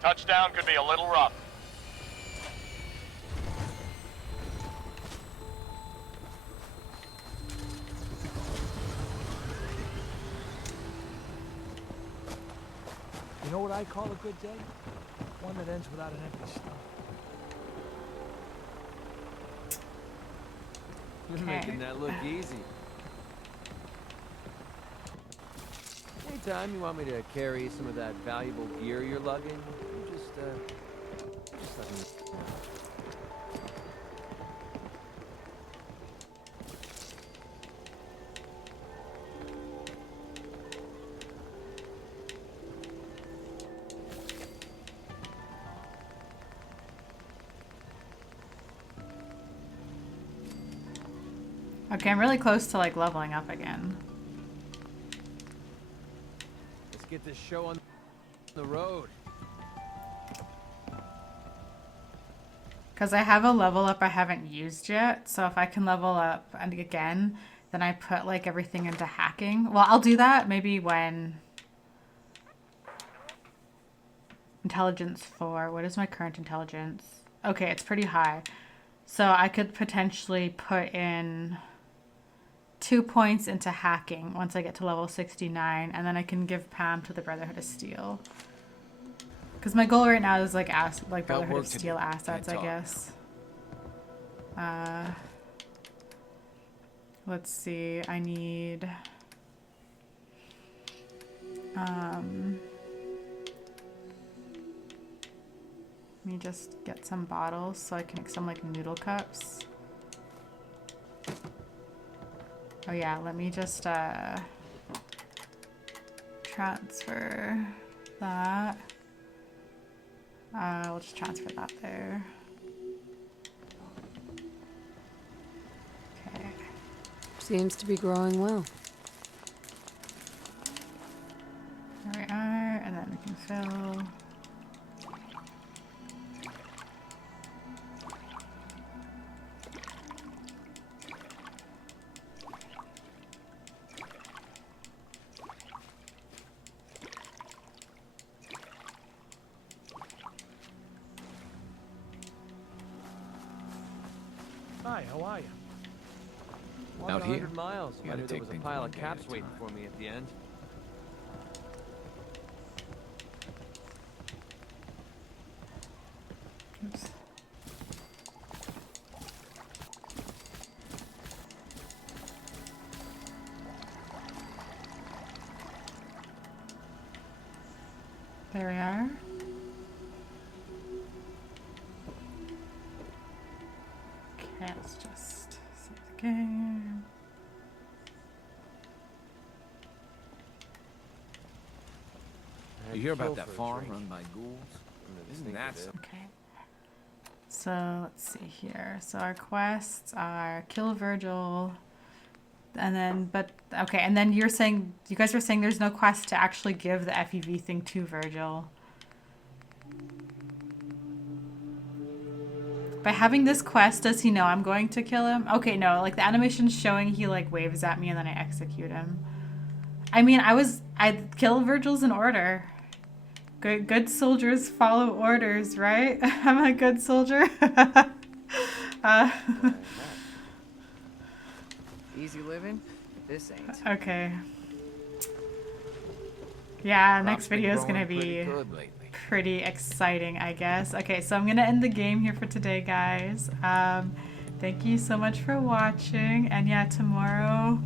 Touchdown could be a little rough. You know what I call a good day? One that ends without an empty stomach. You're making that look easy. Anytime you want me to carry some of that valuable gear you're lugging, you just let me know. Okay, I'm really close to like leveling up again. Let's get this show on the road. Because I have a level up I haven't used yet, so if I can level up and again, then I put like everything into hacking. Well, I'll do that maybe when intelligence 4. What is my current intelligence? Okay, it's pretty high. So I could potentially put in 2 points into hacking once I get to level 69, and then I can give Pam to the Brotherhood of Steel. Because my goal right now is like Brotherhood of Steel assets, I guess. Let's see. I need. Let me just get some bottles so I can make some like noodle cups. Oh yeah, let me just transfer that. We'll just transfer that there. Okay. Seems to be growing well. There we are, and then we can fill. Hi, how are you? Walked Out 100 here, miles. you I gotta knew there take was a things pile one of day at a caps waiting time. for me at the end. Oops. There we are. Okay, let's just save the game. You hear about that farm run by ghouls? Isn't that something? Okay. So let's see here. So our quests are kill Virgil, and then okay, and then you guys were saying there's no quest to actually give the FEV thing to Virgil. By having this quest, does he know I'm going to kill him? Okay, no, like the animation's showing he like waves at me and then I execute him. I mean, I'd kill Virgil's in order. Good soldiers follow orders, right? I'm a good soldier. Easy living? This ain't. Okay. Yeah, Crops next been video is growing gonna pretty be good lately. pretty exciting, I guess. Okay, so I'm gonna end the game here for today, guys. Thank you so much for watching, and yeah, tomorrow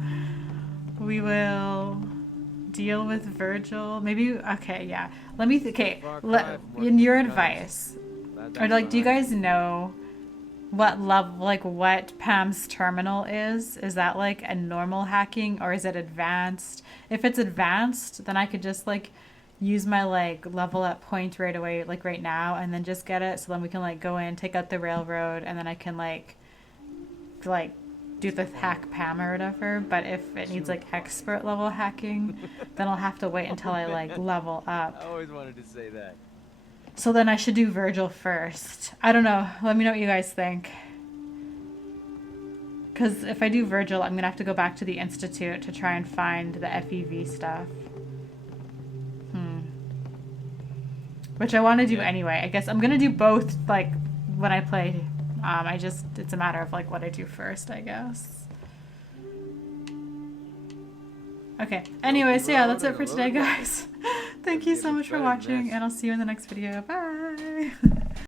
we will deal with Virgil. Maybe, okay, yeah. Let me, okay, in your advice, or like, do you guys know what level, like what Pam's terminal is? Is that like a normal hacking or is it advanced? If it's advanced, then I could just like use my like level up point right away, like right now, and then just get it. So then we can like go in, take out the railroad, and then I can like do the hack Pam or whatever. But if it needs like expert level hacking, then I'll have to wait until I like level up. I always wanted to say that. So then I should do Virgil first. I don't know. Let me know what you guys think. Because if I do Virgil, I'm going to have to go back to the Institute to try and find the FEV stuff. Which I want to do anyway. I guess I'm going to do both, like, when I play. It's a matter of, like, what I do first, I guess. Okay. Anyway, so yeah, that's it for today, guys. Thank you so much for watching, and I'll see you in the next video. Bye!